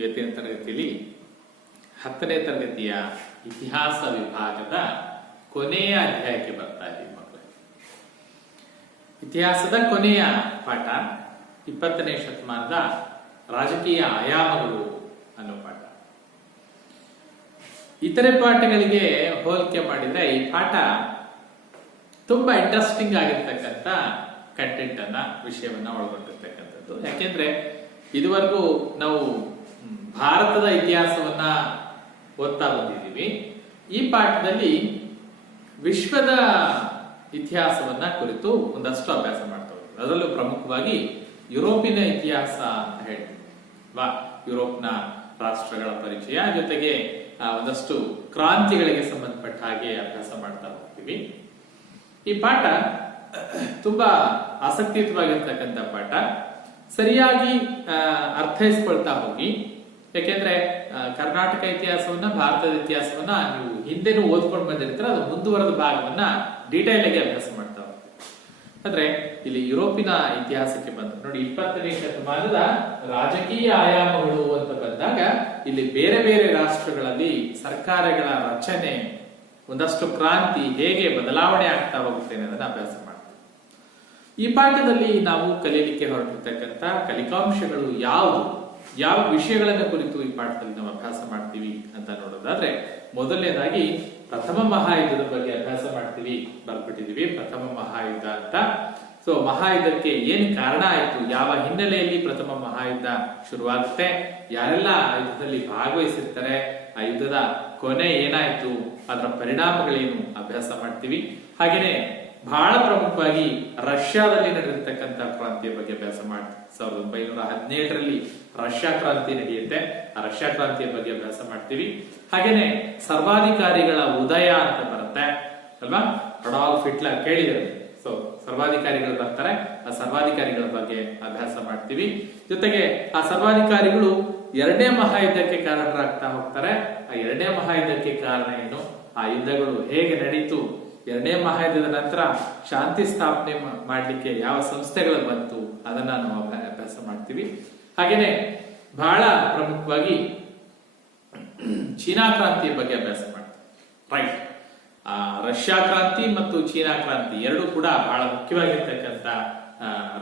ಇವತ್ತಿನ ತರಗತಿಯಲ್ಲಿ 10ನೇ ತರಗತಿಯ ಇತಿಹಾಸ ವಿಭಾಗದ ಕೊನೆಯ ಅಧ್ಯಾಯಕ್ಕೆ ಬರ್ತಾ ಇದ್ದೀವಿ ಮಕ್ಕಳೇ. ಇತಿಹಾಸದ ಕೊನೆಯ ಪಾಠ 20ನೇ ಶತಮಾನದ ರಾಜಕೀಯ ಆಯಾಮಗಳು ಅನ್ನೋ ಪಾಠ. ಇತರೆ ಪಾಠಗಳಿಗೆ ಹೋಲಿಕೆ ಮಾಡಿದ್ರೆ ಈ ಪಾಠ ತುಂಬಾ ಇಂಟ್ರೆಸ್ಟಿಂಗ್ ಆಗಿರ್ತಕ್ಕಂಥ ಕಂಟೆಂಟ್ ಅನ್ನ ವಿಷಯವನ್ನ ಒಳಗೊಂಡಿರ್ತಕ್ಕಂಥದ್ದು. ಯಾಕೆಂದ್ರೆ ಇದುವರೆಗೂ ನಾವು ಭಾರತದ ಇತಿಹಾಸವನ್ನ ಓದ್ತಾ ಬಂದಿದ್ದೀವಿ. ಈ ಪಾಠದಲ್ಲಿ ವಿಶ್ವದ ಇತಿಹಾಸವನ್ನ ಕುರಿತು ಒಂದಷ್ಟು ಅಭ್ಯಾಸ ಮಾಡ್ತಾ ಹೋಗ್ತೀವಿ. ಅದರಲ್ಲೂ ಪ್ರಮುಖವಾಗಿ ಯುರೋಪಿನ ಇತಿಹಾಸ ಅಂತ ಹೇಳ್ತೀವಿ. ಯುರೋಪ್ನ ರಾಷ್ಟ್ರಗಳ ಪರಿಚಯ ಜೊತೆಗೆ ಒಂದಷ್ಟು ಕ್ರಾಂತಿಗಳಿಗೆ ಸಂಬಂಧಪಟ್ಟ ಹಾಗೆ ಅಭ್ಯಾಸ ಮಾಡ್ತಾ ಹೋಗ್ತೀವಿ. ಈ ಪಾಠ ತುಂಬಾ ಆಸಕ್ತಿಯುತವಾಗಿರ್ತಕ್ಕಂಥ ಪಾಠ. ಸರಿಯಾಗಿ ಅರ್ಥೈಸ್ಕೊಳ್ತಾ ಹೋಗಿ. ಯಾಕೆಂದ್ರೆ ಕರ್ನಾಟಕ ಇತಿಹಾಸವನ್ನ, ಭಾರತದ ಇತಿಹಾಸವನ್ನ ನೀವು ಹಿಂದೆನೂ ಓದ್ಕೊಂಡು ಬಂದಿರ್ತೀರ. ಅದು ಮುಂದುವರೆದ ಭಾಗವನ್ನ ಡೀಟೇಲ್ ಆಗಿ ಅಭ್ಯಾಸ ಮಾಡ್ತಾ ಹೋಗ್ತೀವಿ. ಆದ್ರೆ ಇಲ್ಲಿ ಯುರೋಪಿನ ಇತಿಹಾಸಕ್ಕೆ ಬಂದ ನೋಡಿ, 20ನೇ ಶತಮಾನದ ರಾಜಕೀಯ ಆಯಾಮಗಳು ಅಂತ ಬಂದಾಗ ಇಲ್ಲಿ ಬೇರೆ ಬೇರೆ ರಾಷ್ಟ್ರಗಳಲ್ಲಿ ಸರ್ಕಾರಗಳ ರಚನೆ, ಒಂದಷ್ಟು ಕ್ರಾಂತಿ ಹೇಗೆ ಬದಲಾವಣೆ ಆಗ್ತಾ ಹೋಗುತ್ತೆ ಅನ್ನೋದನ್ನ ಅಭ್ಯಾಸ ಮಾಡ್ತೀವಿ. ಈ ಪಾಠದಲ್ಲಿ ನಾವು ಕಲಿಯಲಿಕ್ಕೆ ಹೊರಟಿರ್ತಕ್ಕಂಥ ಕಲಿಕಾಂಶಗಳು ಯಾವ ವಿಷಯಗಳನ್ನ ಕುರಿತು ಈ ಪಾಠದಲ್ಲಿ ನಾವು ಅಭ್ಯಾಸ ಮಾಡ್ತೀವಿ ಅಂತ ನೋಡೋದಾದ್ರೆ, ಮೊದಲನೇದಾಗಿ ಪ್ರಥಮ ಮಹಾಯುದ್ಧದ ಬಗ್ಗೆ ಅಭ್ಯಾಸ ಮಾಡ್ತೀವಿ. ಬರ್ಬಿಟ್ಟಿದೀವಿ ಪ್ರಥಮ ಮಹಾಯುದ್ಧ ಅಂತ. ಸೊ ಮಹಾಯುದ್ಧಕ್ಕೆ ಏನ್ ಕಾರಣ ಆಯ್ತು, ಯಾವ ಹಿನ್ನೆಲೆಯಲ್ಲಿ ಪ್ರಥಮ ಮಹಾಯುದ್ಧ ಶುರುವಾಗುತ್ತೆ, ಯಾರೆಲ್ಲ ಆ ಯುದ್ಧದಲ್ಲಿ ಭಾಗವಹಿಸಿರ್ತಾರೆ, ಆ ಯುದ್ಧದ ಕೊನೆ ಏನಾಯ್ತು, ಅದರ ಪರಿಣಾಮಗಳೇನು ಅಭ್ಯಾಸ ಮಾಡ್ತೀವಿ. ಹಾಗೇನೆ ಬಹಳ ಪ್ರಮುಖವಾಗಿ ರಷ್ಯಾದಲ್ಲಿ ನಡೆದಿರ್ತಕ್ಕಂಥ ಕ್ರಾಂತಿಯ ಬಗ್ಗೆ ಅಭ್ಯಾಸ ಮಾಡ್ತೀವಿ. 1917ರಲ್ಲಿ ರಷ್ಯಾ ಕ್ರಾಂತಿ ನಡೆಯುತ್ತೆ. ಆ ರಷ್ಯಾ ಕ್ರಾಂತಿಯ ಬಗ್ಗೆ ಅಭ್ಯಾಸ ಮಾಡ್ತೀವಿ. ಹಾಗೇನೆ ಸರ್ವಾಧಿಕಾರಿಗಳ ಉದಯ ಅಂತ ಬರುತ್ತೆ ಅಲ್ವಾ, ಅಡಾಲ್ಫ್ ಹಿಟ್ಲರ್ ಕೇಳಿದರೆ. ಸೊ ಸರ್ವಾಧಿಕಾರಿಗಳು ಬರ್ತಾರೆ, ಆ ಸರ್ವಾಧಿಕಾರಿಗಳ ಬಗ್ಗೆ ಅಭ್ಯಾಸ ಮಾಡ್ತೀವಿ. ಜೊತೆಗೆ ಆ ಸರ್ವಾಧಿಕಾರಿಗಳು 2ನೇ ಮಹಾಯುದ್ಧಕ್ಕೆ ಕಾರಣರಾಗ್ತಾ ಹೋಗ್ತಾರೆ. ಆ 2ನೇ ಮಹಾಯುದ್ಧಕ್ಕೆ ಕಾರಣ ಏನು, ಆ ಯುದ್ಧಗಳು ಹೇಗೆ ನಡೀತು, 2ನೇ ಮಹಾಯುದ್ಧದ ನಂತರ ಶಾಂತಿ ಸ್ಥಾಪನೆ ಮಾಡ್ಲಿಕ್ಕೆ ಯಾವ ಸಂಸ್ಥೆಗಳು ಬಂತು, ಅದನ್ನ ನಾವು ಅಭ್ಯಾಸ ಮಾಡ್ತೀವಿ. ಹಾಗೇನೆ ಬಹಳ ಪ್ರಮುಖವಾಗಿ ಚೀನಾ ಕ್ರಾಂತಿಯ ಬಗ್ಗೆ ಅಭ್ಯಾಸ ಮಾಡ್ತೀವಿ. ರೈಟ್, ರಷ್ಯಾ ಕ್ರಾಂತಿ ಮತ್ತು ಚೀನಾ ಕ್ರಾಂತಿ ಎರಡು ಕೂಡ ಬಹಳ ಮುಖ್ಯವಾಗಿರ್ತಕ್ಕಂಥ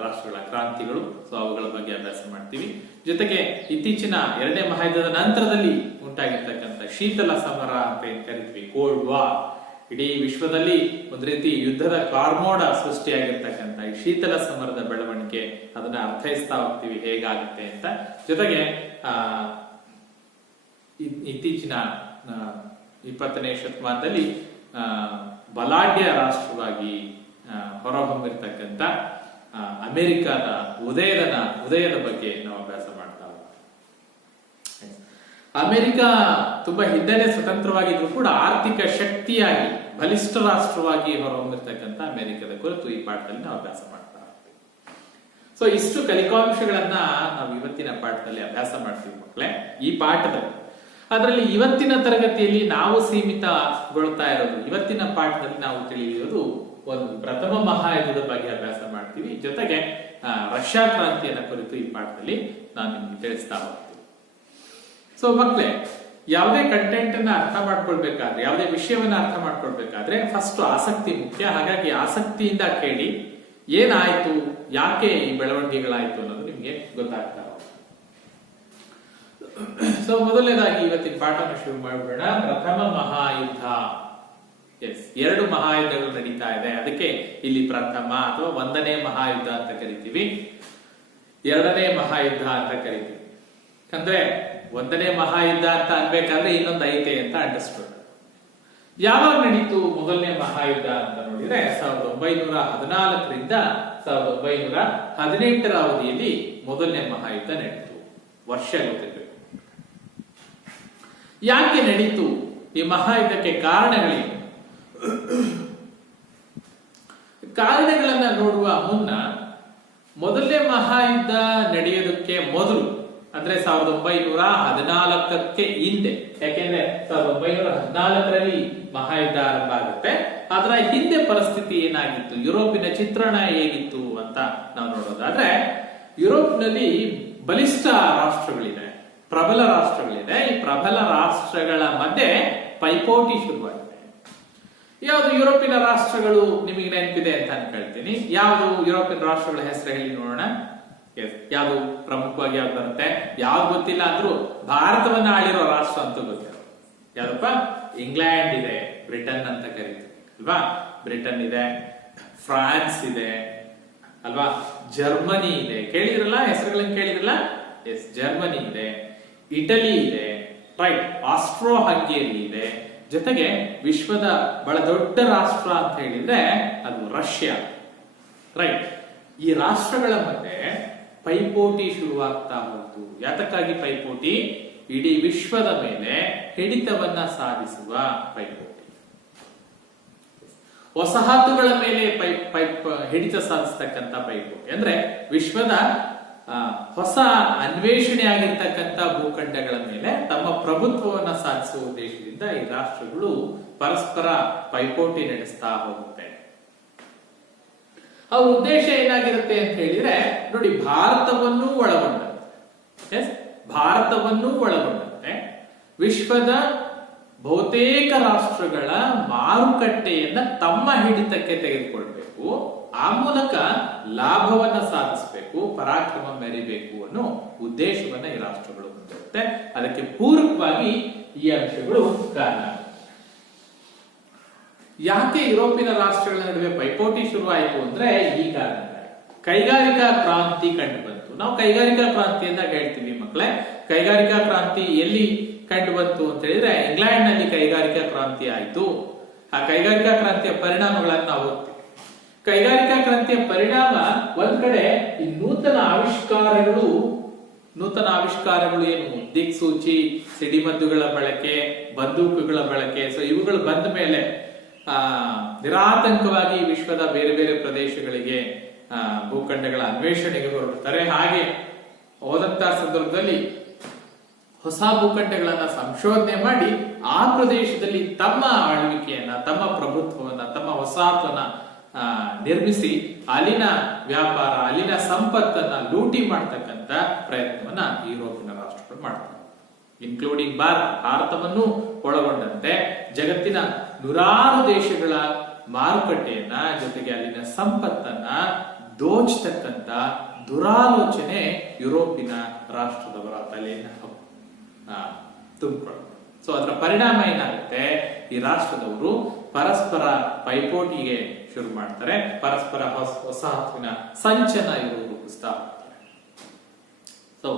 ರಾಷ್ಟ್ರಗಳ ಕ್ರಾಂತಿಗಳು. ಸೊ ಅವುಗಳ ಬಗ್ಗೆ ಅಭ್ಯಾಸ ಮಾಡ್ತೀವಿ. ಜೊತೆಗೆ ಇತ್ತೀಚಿನ 2ನೇ ಮಹಾಯುದ್ಧದ ನಂತರದಲ್ಲಿ ಉಂಟಾಗಿರ್ತಕ್ಕಂಥ ಶೀತಲ ಸಮರ ಅಂತ ಏನ್ ಕರಿತೀವಿ, ಕೋಲ್ಡ್ ವಾರ್, ಇಡೀ ವಿಶ್ವದಲ್ಲಿ ಒಂದು ರೀತಿ ಯುದ್ಧದ ಕಾರ್ಮೋಡ ಸೃಷ್ಟಿಯಾಗಿರ್ತಕ್ಕಂಥ ಈ ಶೀತಲ ಸಮರದ ಬೆಳವಣಿಗೆ, ಅದನ್ನ ಅರ್ಥೈಸ್ತಾ ಹೋಗ್ತೀವಿ ಹೇಗಾಗುತ್ತೆ ಅಂತ. ಜೊತೆಗೆ ಇತ್ತೀಚಿನ 20ನೇ ಶತಮಾನದಲ್ಲಿ ಬಲಾಢ್ಯ ರಾಷ್ಟ್ರವಾಗಿ ಹೊರಹೊಮ್ಮಿರ್ತಕ್ಕಂಥ ಅಮೆರಿಕದ ಉದಯದ ಬಗ್ಗೆ ನಾವು ಅಭ್ಯಾಸ ಮಾಡ್ತಾ ಹೋಗ್ತೀವಿ. ಅಮೆರಿಕ ತುಂಬಾ ಹಿಂದೆನೆ ಸ್ವತಂತ್ರವಾಗಿದ್ರು ಕೂಡ ಆರ್ಥಿಕ ಶಕ್ತಿಯಾಗಿ ಬಲಿಷ್ಠ ರಾಷ್ಟ್ರವಾಗಿ ಹೊರಹೊಮ್ಮಿರ್ತಕ್ಕಂಥ ಅಮೆರಿಕದ ಕುರಿತು ಈ ಪಾಠದಲ್ಲಿ ನಾವು ಅಭ್ಯಾಸ ಮಾಡ್ತಾ ಹೋಗ್ತೀವಿ. ಸೊ ಇಷ್ಟು ಕಲಿಕಾಂಶಗಳನ್ನ ನಾವು ಇವತ್ತಿನ ಪಾಠದಲ್ಲಿ ಅಭ್ಯಾಸ ಮಾಡ್ತೀವಿ ಮಕ್ಕಳೇ. ಈ ಪಾಠದಲ್ಲಿ ಅದರಲ್ಲಿ ಇವತ್ತಿನ ತರಗತಿಯಲ್ಲಿ ನಾವು ಸೀಮಿತಗೊಳ್ತಾ ಇರೋದು, ಇವತ್ತಿನ ಪಾಠದಲ್ಲಿ ನಾವು ತಿಳಿಯೋದು ಒಂದು ಪ್ರಥಮ ಮಹಾಯುದ್ಧದ ಬಗ್ಗೆ ಅಭ್ಯಾಸ ಮಾಡ್ತೀವಿ. ಜೊತೆಗೆ ರಷ್ಯಾ ಕ್ರಾಂತಿಯನ್ನ ಕುರಿತು ಈ ಪಾಠದಲ್ಲಿ ನಾನು ನಿಮ್ಗೆ ತಿಳಿಸ್ತಾ ಹೋಗ್ತೀನಿ. ಸೊ ಮಕ್ಕಳೇ, ಯಾವುದೇ ಕಂಟೆಂಟ್ ಅನ್ನ ಅರ್ಥ ಮಾಡ್ಕೊಳ್ಬೇಕಾದ್ರೆ, ಯಾವುದೇ ವಿಷಯವನ್ನ ಅರ್ಥ ಮಾಡ್ಕೊಳ್ಬೇಕಾದ್ರೆ ಫಸ್ಟ್ ಆಸಕ್ತಿ ಮುಖ್ಯ. ಹಾಗಾಗಿ ಆಸಕ್ತಿಯಿಂದ ಕೇಳಿ, ಏನಾಯ್ತು, ಯಾಕೆ ಈ ಬೆಳವಣಿಗೆಗಳಾಯ್ತು ಅನ್ನೋದು ನಿಮ್ಗೆ ಗೊತ್ತಾಗ್ತಾ ಹೋಗುತ್ತೆ. ಸೊ ಮೊದಲನೇದಾಗಿ ಇವತ್ತಿನ ಪಾಠನ ಶುರು ಮಾಡೋಣ. ಪ್ರಥಮ ಮಹಾಯುದ್ಧ. ಎಸ್, 2 ಮಹಾಯುದ್ಧಗಳು ನಡೀತಾ ಇದೆ. ಅದಕ್ಕೆ ಇಲ್ಲಿ ಪ್ರಥಮ ಅಥವಾ 1ನೇ ಮಹಾಯುದ್ಧ ಅಂತ ಕರಿತೀವಿ, 2ನೇ ಮಹಾಯುದ್ಧ ಅಂತ ಕರಿತೀವಿ. ಅಂದ್ರೆ 1ನೇ ಮಹಾಯುದ್ಧ ಅಂತ ಅನ್ಬೇಕಾದ್ರೆ ಇನ್ನೊಂದು ಐತೆ ಅಂತ ಅಂಡರ್ಸ್ಟುಡ್. ಯಾವಾಗ ನಡೀತು 1ನೇ ಮಹಾಯುದ್ಧ ಅಂತ ನೋಡಿದ್ರೆ 1914ರಿಂದ 1918ರ ಅವಧಿಯಲ್ಲಿ 1ನೇ ಮಹಾಯುದ್ಧ ನಡೀತು. ವರ್ಷ ಗೊತ್ತಿರಬೇಕು. ಯಾಕೆ ನಡೀತು, ಈ ಮಹಾಯುದ್ಧಕ್ಕೆ ಕಾರಣಗಳೇನು, ಕಾರಣಗಳನ್ನ ನೋಡುವ ಮುನ್ನ 1ನೇ ಮಹಾಯುದ್ಧ ನಡೆಯೋದಕ್ಕೆ ಮೊದಲು, ಅಂದ್ರೆ 1914ಕ್ಕೆ ಹಿಂದೆ, ಯಾಕೆಂದ್ರೆ 1914ರಲ್ಲಿ ಮಹಾಯುದ್ಧ ಆರಂಭ ಆಗುತ್ತೆ. ಅದರ ಹಿಂದೆ ಪರಿಸ್ಥಿತಿ ಏನಾಗಿತ್ತು, ಯುರೋಪಿನ ಚಿತ್ರಣ ಹೇಗಿತ್ತು ಅಂತ ನಾವು ನೋಡೋದಾದ್ರೆ, ಯುರೋಪ್ನಲ್ಲಿ ಬಲಿಷ್ಠ ರಾಷ್ಟ್ರಗಳಿವೆ. ಪ್ರಬಲ ರಾಷ್ಟ್ರಗಳಿದೆ. ಈ ಪ್ರಬಲ ರಾಷ್ಟ್ರಗಳ ಮಧ್ಯೆ ಪೈಪೋಟಿ ಶುರುವಾಗಿದೆ. ಯಾವುದು ಯುರೋಪಿನ ರಾಷ್ಟ್ರಗಳು ನಿಮಗೆ ನೆನಪಿದೆ ಅಂತ ಅನ್ಕೊಳ್ತೀನಿ. ಯಾವುದು ಯುರೋಪಿಯನ್ ರಾಷ್ಟ್ರಗಳ ಹೆಸರು ಹೇಳಿ ನೋಡೋಣ. ಯಾವುದು ಪ್ರಮುಖವಾಗಿ ಯಾವ್ದು ಬರುತ್ತೆ? ಯಾವ್ದು ಗೊತ್ತಿಲ್ಲ ಅಂದ್ರೂ ಭಾರತವನ್ನ ಆಳಿರೋ ರಾಷ್ಟ್ರ ಅಂತೂ ಗೊತ್ತಿಲ್ಲ. ಯಾವ್ದಪ್ಪ? ಇಂಗ್ಲೆಂಡ್ ಇದೆ, ಬ್ರಿಟನ್ ಅಂತ ಕರೀತೀವಿ ಅಲ್ವಾ. ಬ್ರಿಟನ್ ಇದೆ, ಫ್ರಾನ್ಸ್ ಇದೆ ಅಲ್ವಾ, ಜರ್ಮನಿ ಇದೆ. ಕೇಳಿದ್ರಲ್ಲ ಹೆಸರುಗಳನ್ನ ಕೇಳಿದ್ರಲ್ಲ? ಎಸ್, ಜರ್ಮನಿ ಇದೆ, ಇಟಲಿ ಇದೆ, ರೈಟ್, ಆಸ್ಟ್ರೋ ಹಂಗೇರಿ ಇದೆ. ಜೊತೆಗೆ ವಿಶ್ವದ ಬಹಳ ದೊಡ್ಡ ರಾಷ್ಟ್ರ ಅಂತ ಹೇಳಿದ್ರೆ ಅದು ರಷ್ಯಾ, ರೈಟ್. ಈ ರಾಷ್ಟ್ರಗಳ ಮಧ್ಯೆ ಪೈಪೋಟಿ ಶುರುವಾಗ್ತಾ ಹೋಯ್ತು. ಯಾತಕ್ಕಾಗಿ ಪೈಪೋಟಿ? ಇಡೀ ವಿಶ್ವದ ಮೇಲೆ ಹಿಡಿತವನ್ನ ಸಾಧಿಸುವ ಪೈಪೋಟಿ, ವಸಾಹತುಗಳ ಮೇಲೆ ಹಿಡಿತ ಸಾಧಿಸತಕ್ಕಂತ ಪೈಪೋಟಿ. ಅಂದ್ರೆ ವಿಶ್ವದ ಹೊಸ ಅನ್ವೇಷಣೆ ಆಗಿರ್ತಕ್ಕಂಥ ಭೂಖಂಡಗಳ ಮೇಲೆ ತಮ್ಮ ಪ್ರಭುತ್ವವನ್ನು ಸಾಧಿಸುವ ಉದ್ದೇಶದಿಂದ ಈ ರಾಷ್ಟ್ರಗಳು ಪರಸ್ಪರ ಪೈಪೋಟಿ ನಡೆಸ್ತಾ ಹೋಗುತ್ತೆ. ಅವ್ರ ಉದ್ದೇಶ ಏನಾಗಿರುತ್ತೆ ಅಂತ ಹೇಳಿದ್ರೆ ನೋಡಿ, ಭಾರತವನ್ನೂ ಒಳಗೊಂಡಂತೆ, ಭಾರತವನ್ನೂ ಒಳಗೊಂಡಂತೆ ವಿಶ್ವದ ಬಹುತೇಕ ರಾಷ್ಟ್ರಗಳ ಮಾರುಕಟ್ಟೆಯನ್ನ ತಮ್ಮ ಹಿಡಿತಕ್ಕೆ ತೆಗೆದುಕೊಳ್ಬೇಕು, ಆ ಮೂಲಕ ಲಾಭವನ್ನ ಸಾಧಿಸಬೇಕು, ಪರಾಕ್ರಮ ಮೆರಿಬೇಕು ಅನ್ನೋ ಉದ್ದೇಶವನ್ನ ಈ ರಾಷ್ಟ್ರಗಳು ಹೊಂದಿರುತ್ತೆ. ಅದಕ್ಕೆ ಪೂರಕವಾಗಿ ಈ ಅಂಶಗಳು ಕಾರಣ. ಯಾಕೆ ಯುರೋಪಿನ ರಾಷ್ಟ್ರಗಳ ನಡುವೆ ಪೈಪೋಟಿ ಶುರುವಾಯಿತು ಅಂದ್ರೆ ಈ ಕಾರಣ. ಕೈಗಾರಿಕಾ ಕ್ರಾಂತಿ ಕಂಡು ಬಂತು. ನಾವು ಕೈಗಾರಿಕಾ ಕ್ರಾಂತಿ ಅಂತ ಹೇಳ್ತೀವಿ ಮಕ್ಕಳೇ. ಕೈಗಾರಿಕಾ ಕ್ರಾಂತಿ ಎಲ್ಲಿ ಕಂಡು ಬಂತು ಅಂತ ಹೇಳಿದ್ರೆ ಇಂಗ್ಲೆಂಡ್ ನಲ್ಲಿ ಕೈಗಾರಿಕಾ ಕ್ರಾಂತಿ ಆಯ್ತು. ಆ ಕೈಗಾರಿಕಾ ಕ್ರಾಂತಿಯ ಪರಿಣಾಮಗಳನ್ನು ನಾವು ಓದ್ತೀವಿ. ಕೈಗಾರಿಕಾ ಕ್ರಾಂತಿಯ ಪರಿಣಾಮ ಒಂದ್ ಕಡೆ ಈ ನೂತನ ಆವಿಷ್ಕಾರಗಳು ಏನು, ದಿಕ್ಸೂಚಿ, ಸಿಡಿಮದ್ದುಗಳ ಬಳಕೆ, ಬಂದೂಕುಗಳ ಬಳಕೆ. ಸೊ ಇವುಗಳು ಬಂದ ಮೇಲೆ ನಿರಾತಂಕವಾಗಿ ವಿಶ್ವದ ಬೇರೆ ಬೇರೆ ಪ್ರದೇಶಗಳಿಗೆ ಭೂಖಂಡಗಳ ಅನ್ವೇಷಣೆಗೆ ಹೊರಡ್ತಾರೆ. ಹಾಗೆ ಹೋದಂತ ಸಂದರ್ಭದಲ್ಲಿ ಹೊಸ ಭೂಖಂಡಗಳನ್ನ ಸಂಶೋಧನೆ ಮಾಡಿ ಆ ಪ್ರದೇಶದಲ್ಲಿ ತಮ್ಮ ಆಳ್ವಿಕೆಯನ್ನ, ತಮ್ಮ ಪ್ರಭುತ್ವವನ್ನ, ತಮ್ಮ ವಸಾಹತನ್ನ ನಿರ್ಮಿಸಿ ಅಲ್ಲಿನ ವ್ಯಾಪಾರ, ಅಲ್ಲಿನ ಸಂಪತ್ತನ್ನ ಲೂಟಿ ಮಾಡ್ತಕ್ಕಂಥ ಪ್ರಯತ್ನವನ್ನ ಯುರೋಪಿನ ರಾಷ್ಟ್ರಗಳು ಮಾಡ್ತಾರೆ. ಇನ್ಕ್ಲೂಡಿಂಗ್ ಭಾರತವನ್ನು ಒಳಗೊಂಡಂತೆ ಜಗತ್ತಿನ ನೂರಾರು ದೇಶಗಳ ಮಾರುಕಟ್ಟೆಯನ್ನ, ಜೊತೆಗೆ ಅಲ್ಲಿನ ಸಂಪತ್ತನ್ನ ದೋಚತಕ್ಕಂತ ದುರಾಲೋಚನೆ ಯುರೋಪಿನ ರಾಷ್ಟ್ರದವರ ತಲೆಯನ್ನು ತುಂಬಿಕೊಳ್ಳುತ್ತೆ. ಸೊ ಅದರ ಪರಿಣಾಮ ಏನಾಗುತ್ತೆ? ಈ ರಾಷ್ಟ್ರದವರು ಪರಸ್ಪರ ಪೈಪೋಟಿಗೆ ಶುರು ಮಾಡ್ತಾರೆ, ಪರಸ್ಪರ ವಸಾಹತಿನ ಸಂಚನ ಇವರು ರೂಪಿಸ್ತಾ ಹೋಗ್ತಾರೆ. ಸೊ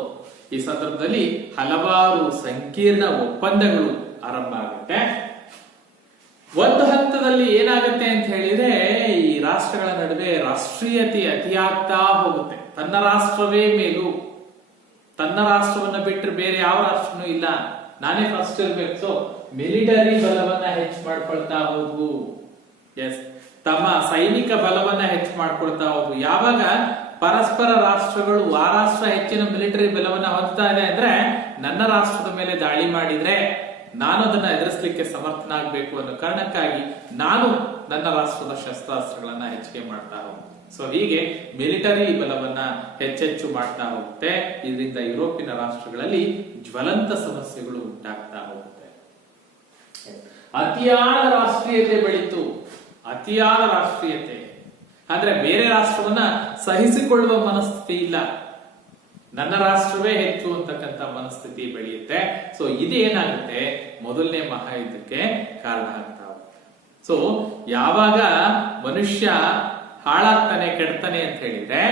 ಈ ಸಂದರ್ಭದಲ್ಲಿ ಹಲವಾರು ಸಂಕೀರ್ಣ ಒಪ್ಪಂದಗಳು ಆರಂಭ ಆಗುತ್ತೆ. ಒಂದು ಹಂತದಲ್ಲಿ ಏನಾಗುತ್ತೆ ಅಂತ ಹೇಳಿದ್ರೆ ಈ ರಾಷ್ಟ್ರಗಳ ನಡುವೆ ರಾಷ್ಟ್ರೀಯತೆ ಅತಿಯಾಗ್ತಾ ಹೋಗುತ್ತೆ. ತನ್ನ ರಾಷ್ಟ್ರವೇ ಮೇಲು, ತನ್ನ ರಾಷ್ಟ್ರವನ್ನ ಬಿಟ್ಟರೆ ಬೇರೆ ಯಾವ ರಾಷ್ಟ್ರನೂ ಇಲ್ಲ, ನಾನೇ ಫಸ್ಟ್ ಇರ್ಬೇಕು. ಸೊ ಮಿಲಿಟರಿ ಬಲವನ್ನ ಹೆಚ್ಚು ಮಾಡ್ಕೊಳ್ತಾ ಹೋದ್ವು. ಎಸ್, ತಮ್ಮ ಸೈನಿಕ ಬಲವನ್ನ ಹೆಚ್ಚು ಮಾಡ್ಕೊಳ್ತಾ ಹೋದ್ವು. ಯಾವಾಗ ಪರಸ್ಪರ ರಾಷ್ಟ್ರಗಳು ಆ ರಾಷ್ಟ್ರ ಹೆಚ್ಚಿನ ಮಿಲಿಟರಿ ಬಲವನ್ನ ಹೊಂದ್ತಾ ಇದೆ ಅಂದ್ರೆ ನನ್ನ ರಾಷ್ಟ್ರದ ಮೇಲೆ ದಾಳಿ ಮಾಡಿದ್ರೆ ನಾನು ಅದನ್ನ ಎದುರಿಸಲಿಕ್ಕೆ ಸಮರ್ಥನಾಗಬೇಕು ಅನ್ನೋ ಕಾರಣಕ್ಕಾಗಿ ನಾನು ನನ್ನ ರಾಷ್ಟ್ರದ ಶಸ್ತ್ರಾಸ್ತ್ರಗಳನ್ನ ಹೆಚ್ಚಿಗೆ ಮಾಡ್ತಾ ಹೋಗ್ತೀನಿ. ಸೊ ಹೀಗೆ ಮಿಲಿಟರಿ ಬಲವನ್ನ ಹೆಚ್ಚೆಚ್ಚು ಮಾಡ್ತಾ ಹೋಗುತ್ತೆ. ಇದರಿಂದ ಯುರೋಪಿನ ರಾಷ್ಟ್ರಗಳಲ್ಲಿ ಜ್ವಲಂತ ಸಮಸ್ಯೆಗಳು ಉಂಟಾಗ್ತಾ ಹೋಗುತ್ತೆ. ಅತಿಯಾದ ರಾಷ್ಟ್ರೀಯತೆ ಬೆಳೀತು. ಅತಿಯಾದ ರಾಷ್ಟ್ರೀಯತೆ ಅಂದ್ರೆ ಬೇರೆ ರಾಷ್ಟ್ರವನ್ನ ಸಹಿಸಿಕೊಳ್ಳುವ ಮನಸ್ಥಿತಿ ಇಲ್ಲ, ನನ್ನ ರಾಷ್ಟ್ರವೇ ಹೆಚ್ಚು ಅಂತಕ್ಕಂಥ ಮನಸ್ಥಿತಿ ಬೆಳೆಯುತ್ತೆ. ಸೊ ಇದೇನಾಗುತ್ತೆ, ಮೊದಲನೇ ಮಹಾಯುದ್ಧಕ್ಕೆ ಕಾರಣ ಆಗ್ತಾ ಹೋಗುತ್ತೆ. ಸೊ ಯಾವಾಗ ಮನುಷ್ಯ ಹಾಳಾಗ್ತಾನೆ, ಕೆಡ್ತಾನೆ ಅಂತ ಹೇಳಿದ್ರೆ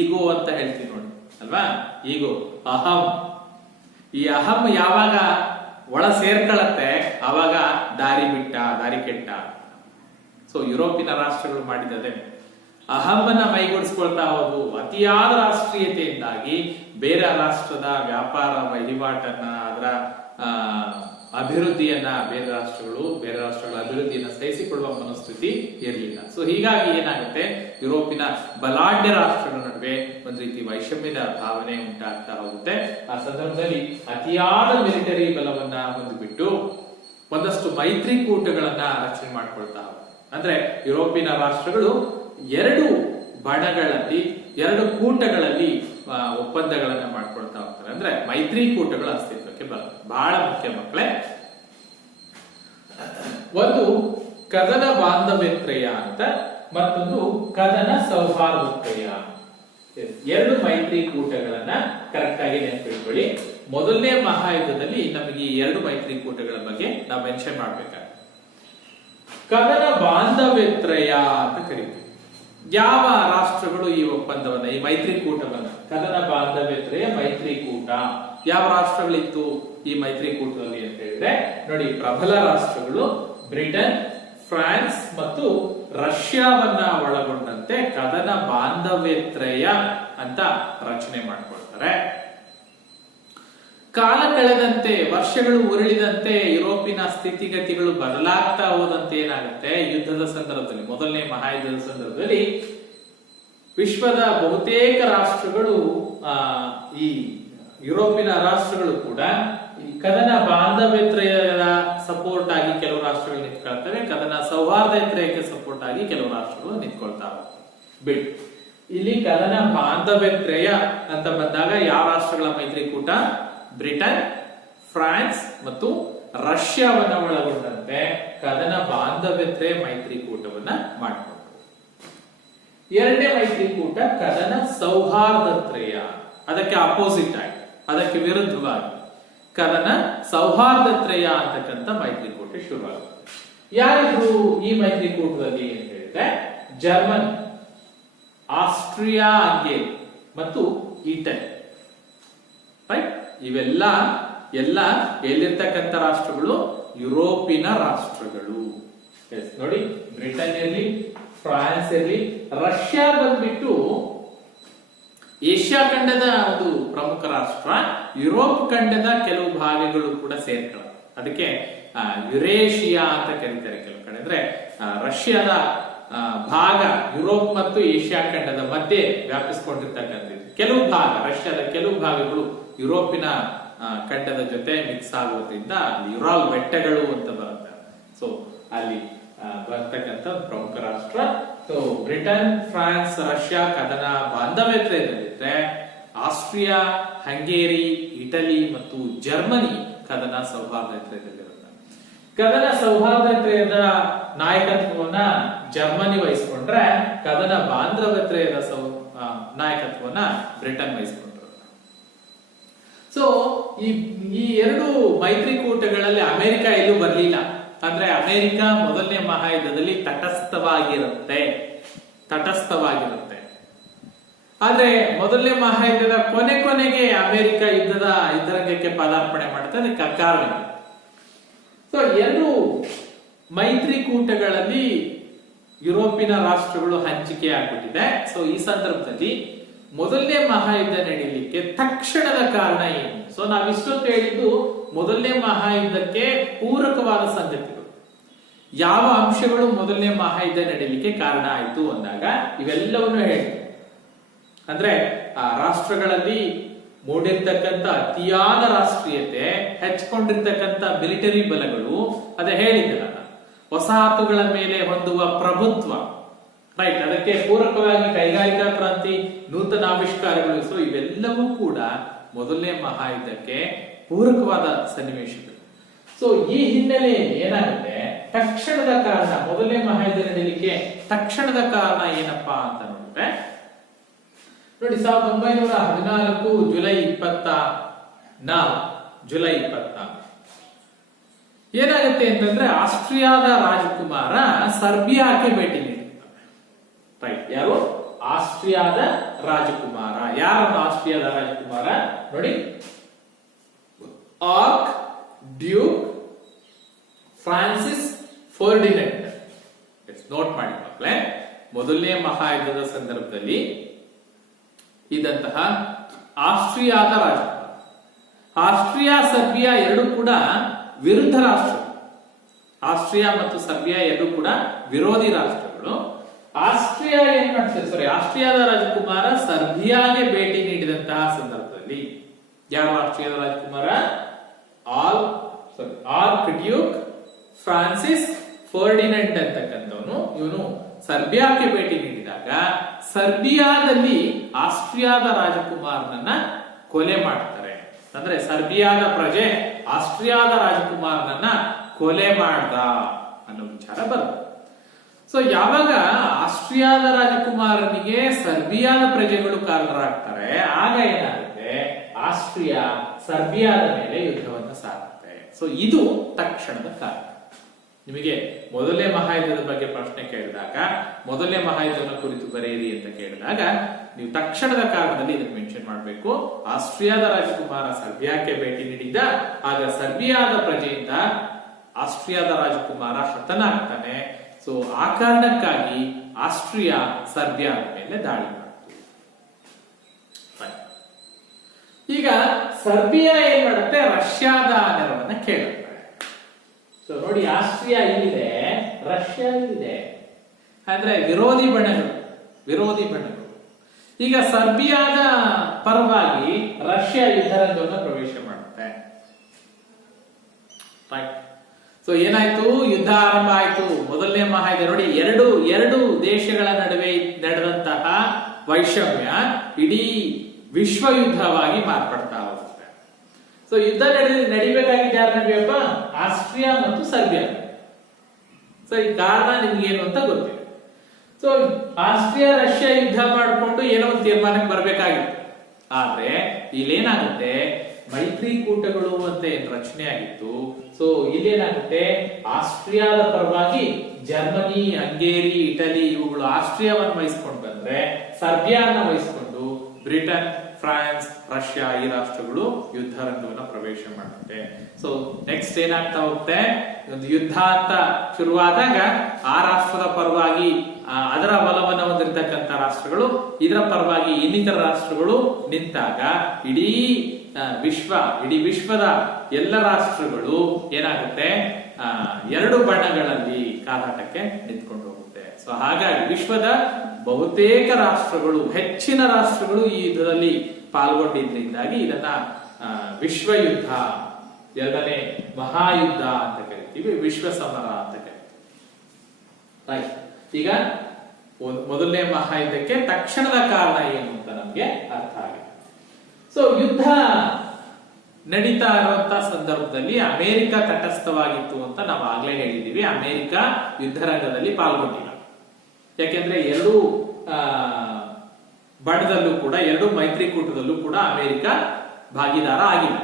ಈಗೋ ಅಂತ ಹೇಳ್ತೀವಿ ನೋಡಿ ಅಲ್ವಾ. ಈಗೋ, ಅಹಂ. ಈ ಅಹಂ ಯಾವಾಗ ಒಳ ಸೇರ್ಕೊಳ್ಳತ್ತೆ ಆವಾಗ ದಾರಿ ಕೆಟ್ಟ. ಸೊ ಯುರೋಪಿನ ರಾಷ್ಟ್ರಗಳು ಮಾಡಿದದೆ ಅಹಮ್ಮನ್ನ ಮೈಗೂಡಿಸ್ಕೊಳ್ತಾ ಹೋದ್ವು. ಅತಿಯಾದ ರಾಷ್ಟ್ರೀಯತೆಯಿಂದಾಗಿ ಬೇರೆ ರಾಷ್ಟ್ರದ ವ್ಯಾಪಾರ ವಹಿವಾಟನ್ನ, ಅದರ ಅಭಿವೃದ್ಧಿಯನ್ನ ಬೇರೆ ರಾಷ್ಟ್ರಗಳ ಅಭಿವೃದ್ಧಿಯನ್ನ ಸಹಿಸಿಕೊಳ್ಳುವ ಮನಸ್ಥಿತಿ ಇರಲಿಲ್ಲ. ಸೊ ಹೀಗಾಗಿ ಏನಾಗುತ್ತೆ, ಯುರೋಪಿನ ಬಲಾಢ್ಯ ರಾಷ್ಟ್ರಗಳ ನಡುವೆ ಒಂದು ರೀತಿ ವೈಷಮ್ಯದ ಭಾವನೆ ಉಂಟಾಗ್ತಾ ಹೋಗುತ್ತೆ. ಆ ಸಂದರ್ಭದಲ್ಲಿ ಅತಿಯಾದ ಮಿಲಿಟರಿ ಬಲವನ್ನ ಹೊಂದಿಬಿಟ್ಟು ಒಂದಷ್ಟು ಮೈತ್ರಿಕೂಟಗಳನ್ನ ರಚನೆ ಮಾಡ್ಕೊಳ್ತಾ ಹೋಗುತ್ತೆ. ಅಂದ್ರೆ ಯುರೋಪಿನ ರಾಷ್ಟ್ರಗಳು ಎರಡು ಬಣಗಳಲ್ಲಿ, ಎರಡು ಕೂಟಗಳಲ್ಲಿ ಒಪ್ಪಂದಗಳನ್ನ ಮಾಡ್ಕೊಳ್ತಾ ಹೋಗ್ತಾರೆ. ಅಂದ್ರೆ ಮೈತ್ರಿಕೂಟಗಳು ಅಸ್ತಿತ್ವಕ್ಕೆ ಬರುತ್ತೆ. ಬಹಳ ಮುಖ್ಯ ಮಕ್ಕಳೇ. ಒಂದು ಕದನ ಬಾಂಧವ್ಯತ್ರಯ ಅಂತ, ಮತ್ತೊಂದು ಕದನ ಸೌಹಾರ್ದತ್ರಯ. ಎರಡು ಮೈತ್ರಿಕೂಟಗಳನ್ನ ಕರೆಕ್ಟ್ ಆಗಿ ನೆನಪಿಟ್ಕೊಳ್ಳಿ. ಮೊದಲನೇ ಮಹಾಯುದ್ಧದಲ್ಲಿ ನಮಗೆ ಈ ಎರಡು ಮೈತ್ರಿಕೂಟಗಳ ಬಗ್ಗೆ ನಾವು ಮೆನ್ಷನ್ ಮಾಡ್ಬೇಕಾಗುತ್ತೆ. ಕದನ ಬಾಂಧವ್ಯತ್ರಯ ಅಂತ ಕರಿತೀವಿ. ಯಾವ ರಾಷ್ಟ್ರಗಳು ಈ ಒಪ್ಪಂದವನ್ನ, ಈ ಮೈತ್ರಿಕೂಟವನ್ನ, ಕದನ ಬಾಂಧವ್ಯತ್ರಯ ಮೈತ್ರಿಕೂಟ ಯಾವ ರಾಷ್ಟ್ರಗಳಿತ್ತು ಈ ಮೈತ್ರಿಕೂಟದಲ್ಲಿ ಅಂತ ಹೇಳಿದ್ರೆ ನೋಡಿ, ಪ್ರಬಲ ರಾಷ್ಟ್ರಗಳು ಬ್ರಿಟನ್, ಫ್ರಾನ್ಸ್ ಮತ್ತು ರಷ್ಯಾವನ್ನ ಒಳಗೊಂಡಂತೆ ಕದನ ಬಾಂಧವ್ಯತ್ರಯ ಅಂತ ರಚನೆ ಮಾಡ್ಕೊಳ್ತಾರೆ. ಕಾಲ ಕಳೆದಂತೆ, ವರ್ಷಗಳು ಉರುಳಿದಂತೆ, ಯುರೋಪಿನ ಸ್ಥಿತಿಗತಿಗಳು ಬದಲಾಗ್ತಾ ಹೋದಂತೆ ಏನಾಗುತ್ತೆ, ಯುದ್ಧದ ಸಂದರ್ಭದಲ್ಲಿ, ಮೊದಲನೇ ಮಹಾಯುದ್ಧದ ಸಂದರ್ಭದಲ್ಲಿ ವಿಶ್ವದ ಬಹುತೇಕ ರಾಷ್ಟ್ರಗಳು, ಈ ಯುರೋಪಿನ ರಾಷ್ಟ್ರಗಳು ಕೂಡ ಈ ಕದನ ಬಾಂಧವ್ಯತ್ರಯದ ಸಪೋರ್ಟ್ ಆಗಿ ಕೆಲವು ರಾಷ್ಟ್ರಗಳು ನಿಂತ್ಕೊಳ್ತವೆ, ಕದನ ಸೌಹಾರ್ದತ್ರಯಕ್ಕೆ ಸಪೋರ್ಟ್ ಆಗಿ ಕೆಲವು ರಾಷ್ಟ್ರಗಳು ನಿಂತ್ಕೊಳ್ತಾ ಹೋಗ್ತವೆ. ಬಿಡಿ, ಇಲ್ಲಿ ಕದನ ಬಾಂಧವ್ಯತ್ರಯ ಅಂತ ಬಂದಾಗ ಯಾವ ರಾಷ್ಟ್ರಗಳ ಮೈತ್ರಿಕೂಟ? ಬ್ರಿಟನ್, ಫ್ರಾನ್ಸ್ ಮತ್ತು ರಷ್ಯಾವನ್ನ ಒಳಗೊಂಡಂತೆ ಕದನ ಬಾಂಧವ್ಯತ್ರಯ ಮೈತ್ರಿಕೂಟವನ್ನ ಮಾಡಿಕೊಂಡ್ರು. ಎರಡನೇ ಮೈತ್ರಿಕೂಟ ಕದನ ಸೌಹಾರ್ದತ್ರಯ, ಅದಕ್ಕೆ ಅಪೋಸಿಟ್ ಆಗಿ, ಅದಕ್ಕೆ ವಿರುದ್ಧವಾಗಿ ಕದನ ಸೌಹಾರ್ದತ್ರಯ ಅಂತಕ್ಕಂಥ ಮೈತ್ರಿಕೂಟ ಶುರುವಾಗುತ್ತೆ. ಯಾರಿದ್ರು ಈ ಮೈತ್ರಿಕೂಟದಲ್ಲಿ ಅಂತ ಹೇಳಿದ್ರೆ ಜರ್ಮನ್, ಆಸ್ಟ್ರಿಯಾ ಹಂಗೇರಿ ಮತ್ತು ಇಟಲಿ. ರೈಟ್, ಇವೆಲ್ಲ ಎಲ್ಲಿರ್ತಕ್ಕಂಥ ರಾಷ್ಟ್ರಗಳು? ಯುರೋಪಿನ ರಾಷ್ಟ್ರಗಳು. ನೋಡಿ, ಬ್ರಿಟನ್ ಇರಲಿ, ಫ್ರಾನ್ಸ್ ಇರಲಿ, ರಷ್ಯಾ ಬಂದ್ಬಿಟ್ಟು ಏಷ್ಯಾ ಖಂಡದ ಒಂದು ಪ್ರಮುಖ ರಾಷ್ಟ್ರ, ಯುರೋಪ್ ಖಂಡದ ಕೆಲವು ಭಾಗಗಳು ಕೂಡ ಸೇರ್ಕೊಳ್ಳ. ಅದಕ್ಕೆ ಯುರೇಷಿಯಾ ಅಂತ ಕರೀತಾರೆ ಕೆಲವು ಕಡೆ. ಅಂದ್ರೆ ರಷ್ಯಾದ ಭಾಗ ಯುರೋಪ್ ಮತ್ತು ಏಷ್ಯಾ ಖಂಡದ ಮಧ್ಯೆ ವ್ಯಾಪಿಸಿಕೊಂಡಿರ್ತಕ್ಕಂಥದ್ದು. ಕೆಲವು ಭಾಗ, ರಷ್ಯಾದ ಕೆಲವು ಭಾಗಗಳು ಯುರೋಪಿನ ಖಂಡದ ಜೊತೆ ಮಿಕ್ಸ್ ಆಗೋದ್ರಿಂದ ಅಲ್ಲಿ ಯುರಾಲ್ ಬೆಟ್ಟಗಳು ಅಂತ ಬರುತ್ತೆ. ಸೊ ಅಲ್ಲಿ ಬರ್ತಕ್ಕಂಥ ಪ್ರಮುಖ ರಾಷ್ಟ್ರ. ಸೊ ಬ್ರಿಟನ್, ಫ್ರಾನ್ಸ್, ರಷ್ಯಾ ಕದನ ಬಾಂಧವ್ಯತ್ರಯದಲ್ಲಿದ್ರೆ, ಆಸ್ಟ್ರಿಯಾ, ಹಂಗೇರಿ, ಇಟಲಿ ಮತ್ತು ಜರ್ಮನಿ ಕದನ ಸೌಹಾರ್ದತ್ರಯದಲ್ಲಿರುತ್ತೆ. ಕದನ ಸೌಹಾರ್ದತ್ರಯದ ನಾಯಕತ್ವವನ್ನ ಜರ್ಮನಿ ವಹಿಸಿಕೊಂಡ್ರೆ, ಕದನ ಬಾಂಧವ್ಯತ್ರಯದ ನಾಯಕತ್ವವನ್ನ ಬ್ರಿಟನ್ ವಹಿಸಿಕೊಂಡ್ರು. ಸೊ ಈ ಎರಡು ಮೈತ್ರಿಕೂಟಗಳಲ್ಲಿ ಅಮೆರಿಕ ಎಲ್ಲೂ ಬರಲಿಲ್ಲ. ಅಂದ್ರೆ ಅಮೆರಿಕ ಮೊದಲನೇ ಮಹಾಯುದ್ಧದಲ್ಲಿ ತಟಸ್ಥವಾಗಿರುತ್ತೆ. ಆದ್ರೆ ಮೊದಲನೇ ಮಹಾಯುದ್ಧದ ಕೊನೆಗೆ ಅಮೆರಿಕ ಯುದ್ಧರಂಗಕ್ಕೆ ಪದಾರ್ಪಣೆ ಮಾಡುತ್ತೆ. ಅದಕ್ಕೆ ಕಾರಣ. ಸೊ ಎರಡು ಮೈತ್ರಿಕೂಟಗಳಲ್ಲಿ ಯುರೋಪಿನ ರಾಷ್ಟ್ರಗಳು ಹಂಚಿಕೆ ಆಗ್ಬಿಟ್ಟಿದೆ. ಸೊ ಈ ಸಂದರ್ಭದಲ್ಲಿ ಮೊದಲನೇ ಮಹಾಯುದ್ಧ ನಡೆಯಲಿಕ್ಕೆ ತಕ್ಷಣದ ಕಾರಣ ಏನು? ಸೊ ನಾವಿಷ್ಟೊತ್ತು ಹೇಳಿದ್ದು ಮೊದಲನೇ ಮಹಾಯುದ್ಧಕ್ಕೆ ಪೂರಕವಾದ ಸಂಗತಿಗಳು. ಯಾವ ಅಂಶಗಳು ಮೊದಲನೇ ಮಹಾಯುದ್ಧ ನಡೆಯಲಿಕ್ಕೆ ಕಾರಣ ಆಯಿತು ಅಂದಾಗ ಇವೆಲ್ಲವನ್ನು ಹೇಳಿ, ಅಂದ್ರೆ ಆ ರಾಷ್ಟ್ರಗಳಲ್ಲಿ ಮೂಡಿರ್ತಕ್ಕಂಥ ಅತಿಯಾದ ರಾಷ್ಟ್ರೀಯತೆ, ಹೆಚ್ಚಿಕೊಂಡಿರ್ತಕ್ಕಂಥ ಮಿಲಿಟರಿ ಬಲಗಳು, ಅದೇ ಹೇಳಿದ್ದಲ್ಲ, ವಸಾಹತುಗಳ ಮೇಲೆ ಹೊಂದುವ ಪ್ರಭುತ್ವ, ರೈಟ್, ಅದಕ್ಕೆ ಪೂರಕವಾಗಿ ಕೈಗಾರಿಕಾ ಕ್ರಾಂತಿ, ನೂತನ ಆವಿಷ್ಕಾರಗಳು. ಸೊ ಇವೆಲ್ಲವೂ ಕೂಡ ಮೊದಲನೇ ಮಹಾಯುದ್ಧಕ್ಕೆ ಪೂರಕವಾದ ಸನ್ನಿವೇಶಗಳು. ಸೊ ಈ ಹಿನ್ನೆಲೆಯಲ್ಲಿ ಏನಾಗುತ್ತೆ, ತಕ್ಷಣದ ಕಾರಣ, ಮೊದಲನೇ ಮಹಾಯುದ್ಧ ನಡೆಯಲಿಕ್ಕೆ ತಕ್ಷಣದ ಕಾರಣ ಏನಪ್ಪಾ ಅಂತ ನೋಡಿದ್ರೆ ನೋಡಿ, 1914 ಜುಲೈ 24 ಏನಾಗುತ್ತೆ ಅಂತಂದ್ರೆ, ಆಸ್ಟ್ರಿಯಾದ ರಾಜಕುಮಾರ ಸರ್ಬಿಯಾಕ್ಕೆ ಭೇಟಿ ನೀಡುತ್ತಾನೆ. ರೈಟ್, ಯಾರು? ಆಸ್ಟ್ರಿಯಾದ ರಾಜಕುಮಾರ. ಯಾರು ಆಸ್ಟ್ರಿಯಾದ ರಾಜಕುಮಾರ? ನೋಡಿ, arc Duke Francis Ferdinand. Note ಮಾಡಿ ಮಕ್ಕಳೇ, ಮೊದಲನೇ ಮಹಾಯುದ್ಧದ ಸಂದರ್ಭದಲ್ಲಿ ಇದ್ದಂತಹ ಆಸ್ಟ್ರಿಯಾದ ರಾಜಕುಮಾರ. ಆಸ್ಟ್ರಿಯಾ, ಸರ್ಬಿಯಾ ಎರಡು ಕೂಡ ವಿರುದ್ಧ ರಾಷ್ಟ್ರಗಳು. ಆಸ್ಟ್ರಿಯಾ ಮತ್ತು ಸರ್ಬಿಯಾ ಎರಡು ಕೂಡ ವಿರೋಧಿ ರಾಷ್ಟ್ರಗಳು. ಆಸ್ಟ್ರಿಯಾ ಏನ್ ಮಾಡ್ತಾರೆ, ಆಸ್ಟ್ರಿಯಾದ ರಾಜಕುಮಾರ ಸರ್ಬಿಯಾಗೆ ಭೇಟಿ ನೀಡಿದಂತಹ ಸಂದರ್ಭದಲ್ಲಿ ಯಾವ ಆಸ್ಟ್ರಿಯಾದ ರಾಜಕುಮಾರ? ಆರ್ಕ್ ಡ್ಯೂಕ್ ಫ್ರಾನ್ಸಿಸ್ ಫರ್ಡಿನೆಂಟ್ ಅಂತಕ್ಕಂಥವನು, ಇವನು ಸರ್ಬಿಯಾಕ್ಕೆ ಭೇಟಿ ನೀಡಿದಾಗ ಸರ್ಬಿಯಾದಲ್ಲಿ ಆಸ್ಟ್ರಿಯಾದ ರಾಜಕುಮಾರನನ್ನ ಕೊಲೆ ಮಾಡ್ತಾರೆ. ಅಂದ್ರೆ ಸರ್ಬಿಯಾದ ಪ್ರಜೆ ಆಸ್ಟ್ರಿಯಾದ ರಾಜಕುಮಾರನನ್ನ ಕೊಲೆ ಮಾಡ್ದ ಅನ್ನೋ ವಿಚಾರ ಬರುತ್ತೆ. ಸೊ ಯಾವಾಗ ಆಸ್ಟ್ರಿಯಾದ ರಾಜಕುಮಾರನಿಗೆ ಸರ್ಬಿಯಾದ ಪ್ರಜೆಗಳು ಕಾರಣರಾಗ್ತಾರೆ, ಆಗ ಏನಾಗುತ್ತೆ, ಆಸ್ಟ್ರಿಯಾ ಸರ್ಬಿಯಾದ ಮೇಲೆ ಯುದ್ಧವನ್ನು ಸಾರುತ್ತೆ. ಸೊ ಇದು ತಕ್ಷಣದ ಕಾರಣ. ನಿಮಗೆ ಮೊದಲನೇ ಮಹಾಯುದ್ಧದ ಬಗ್ಗೆ ಪ್ರಶ್ನೆ ಕೇಳಿದಾಗ, ಮೊದಲನೇ ಮಹಾಯುದ್ಧದ ಕುರಿತು ಬರೆಯಿರಿ ಅಂತ ಕೇಳಿದಾಗ, ನೀವು ತಕ್ಷಣದ ಕಾರಣದಲ್ಲಿ ಇದನ್ನು ಮೆನ್ಷನ್ ಮಾಡಬೇಕು. ಆಸ್ಟ್ರಿಯಾದ ರಾಜಕುಮಾರ ಸರ್ಬಿಯಾಕ್ಕೆ ಭೇಟಿ ನೀಡಿದ್ದ, ಆಗ ಸರ್ಬಿಯಾದ ಪ್ರಜೆಯಿಂದ ಆಸ್ಟ್ರಿಯಾದ ರಾಜಕುಮಾರ ಹತನಾಗ್ತಾನೆ. ಸೊ ಆ ಕಾರಣಕ್ಕಾಗಿ ಆಸ್ಟ್ರಿಯಾ ಸರ್ಬಿಯಾದ ಮೇಲೆ ದಾಳಿ ಮಾಡ್ತು. ಈಗ ಸರ್ಬಿಯಾ ಏನ್ ಮಾಡುತ್ತೆ, ರಷ್ಯಾದ ನೆರವನ್ನ ಕೇಳುತ್ತೆ. ಸೊ ನೋಡಿ, ಆಸ್ಟ್ರಿಯಾ ಇಲ್ಲಿದೆ, ರಷ್ಯಾ ಇಲ್ಲಿದೆ, ಅಂದ್ರೆ ವಿರೋಧಿ ಬಣಗಳು. ಈಗ ಸರ್ಬಿಯಾದ ಪರವಾಗಿ ರಷ್ಯಾ ಯುದ್ಧರಂಗವನ್ನು ಪ್ರವೇಶ ಮಾಡುತ್ತೆ. ಸೊ ಏನಾಯ್ತು, ಯುದ್ಧ ಆರಂಭ ಆಯ್ತು. ಮೊದಲನೇ ಮಹಾಯುದ್ಧ ನೋಡಿ, ಎರಡು ದೇಶಗಳ ನಡುವೆ ನಡೆದಂತಹ ವೈಷಮ್ಯ ಇಡೀ ವಿಶ್ವ ಯುದ್ಧವಾಗಿ ಮಾರ್ಪಡ್ತಾ ಹೋಗುತ್ತೆ. ಸೊ ಯುದ್ಧ ನಡಿಬೇಕಾಗಿದ್ದ ಯಾರ ನಡುವೆಪ್ಪ, ಆಸ್ಟ್ರಿಯಾ ಮತ್ತು ಸರ್ಬಿಯಾ. ಸೊ ಈ ಕಾರಣ ನಿಮ್ಗೇನು ಅಂತ ಗೊತ್ತಿದೆ. ಸೊ ಆಸ್ಟ್ರಿಯಾ ರಷ್ಯಾ ಯುದ್ಧ ಮಾಡಿಕೊಂಡು ಏನೋ ಒಂದು ತೀರ್ಮಾನಕ್ಕೆ ಬರ್ಬೇಕಾಗಿತ್ತು. ಆದ್ರೆ ಇಲ್ಲೇನಾಗುತ್ತೆ, ಮೈತ್ರಿಕೂಟಗಳು ಅಂತ ಏನ್ ರಚನೆ ಆಗಿತ್ತು. ಸೊ ಇಲ್ಲೇನಾಗುತ್ತೆ, ಆಸ್ಟ್ರಿಯಾದ ಪರವಾಗಿ ಜರ್ಮನಿ, ಹಂಗೇರಿ, ಇಟಲಿ ಇವುಗಳು ಆಸ್ಟ್ರಿಯಾವನ್ನು ವಹಿಸ್ಕೊಂಡು ಬಂದ್ರೆ, ಸರ್ಬಿಯಾನ ವಹಿಸ್ಕೊಂಡು ಬ್ರಿಟನ್, ಫ್ರಾನ್ಸ್, ರಷ್ಯಾ ಈ ರಾಷ್ಟ್ರಗಳು ಯುದ್ಧ ರಂಗವನ್ನು ಪ್ರವೇಶ ಮಾಡುತ್ತೆ. ಸೊ ನೆಕ್ಸ್ಟ್ ಏನಾಗ್ತಾ ಹೋಗುತ್ತೆ, ಒಂದು ಯುದ್ಧ ಅಂತ ಶುರುವಾದಾಗ ಆ ರಾಷ್ಟ್ರದ ಪರವಾಗಿ ಅದರ ಬಲವನ್ನು ಹೊಂದಿರತಕ್ಕಂಥ ರಾಷ್ಟ್ರಗಳು, ಇದರ ಪರವಾಗಿ ಇನ್ನಿತರ ರಾಷ್ಟ್ರಗಳು ನಿಂತಾಗ ಇಡೀ ವಿಶ್ವದ ಎಲ್ಲ ರಾಷ್ಟ್ರಗಳು ಏನಾಗುತ್ತೆ, ಎರಡು ಬಣಗಳಲ್ಲಿ ಕಾದಾಟಕ್ಕೆ ನಿಂತ್ಕೊಂಡು ಹೋಗುತ್ತೆ. ಸೊ ಹಾಗಾಗಿ ವಿಶ್ವದ ಬಹುತೇಕ ರಾಷ್ಟ್ರಗಳು, ಹೆಚ್ಚಿನ ರಾಷ್ಟ್ರಗಳು ಈ ಯುದ್ಧದಲ್ಲಿ ಪಾಲ್ಗೊಂಡಿದ್ರಿಂದಾಗಿ ಇದನ್ನ ವಿಶ್ವ ಯುದ್ಧ, ಎರಡನೇ ಮಹಾಯುದ್ಧ ಅಂತ ಕರಿತೀವಿ, ವಿಶ್ವ ಸಮರ ಅಂತ ಕರಿತೀವಿ. ಈಗ ಮೊದಲನೇ ಮಹಾಯುದ್ಧಕ್ಕೆ ತಕ್ಷಣದ ಕಾರಣ ಏನು ಅಂತ ನಮ್ಗೆ ಅರ್ಥ ಆಗಿದೆ. ಸೊ ಯುದ್ಧ ನಡೀತಾ ಇರುವಂತಹ ಸಂದರ್ಭದಲ್ಲಿ ಅಮೆರಿಕ ತಟಸ್ಥವಾಗಿತ್ತು ಅಂತ ನಾವು ಆಗ್ಲೇ ಹೇಳಿದೀವಿ. ಅಮೆರಿಕ ಯುದ್ಧ ರಂಗದಲ್ಲಿ ಪಾಲ್ಗೊಂಡಿಲ್ಲ. ಯಾಕೆಂದ್ರೆ ಎರಡೂ ಬಣದಲ್ಲೂ ಕೂಡ, ಎರಡು ಮೈತ್ರಿಕೂಟದಲ್ಲೂ ಕೂಡ ಅಮೆರಿಕ ಭಾಗಿದಾರ ಆಗಿಲ್ಲ.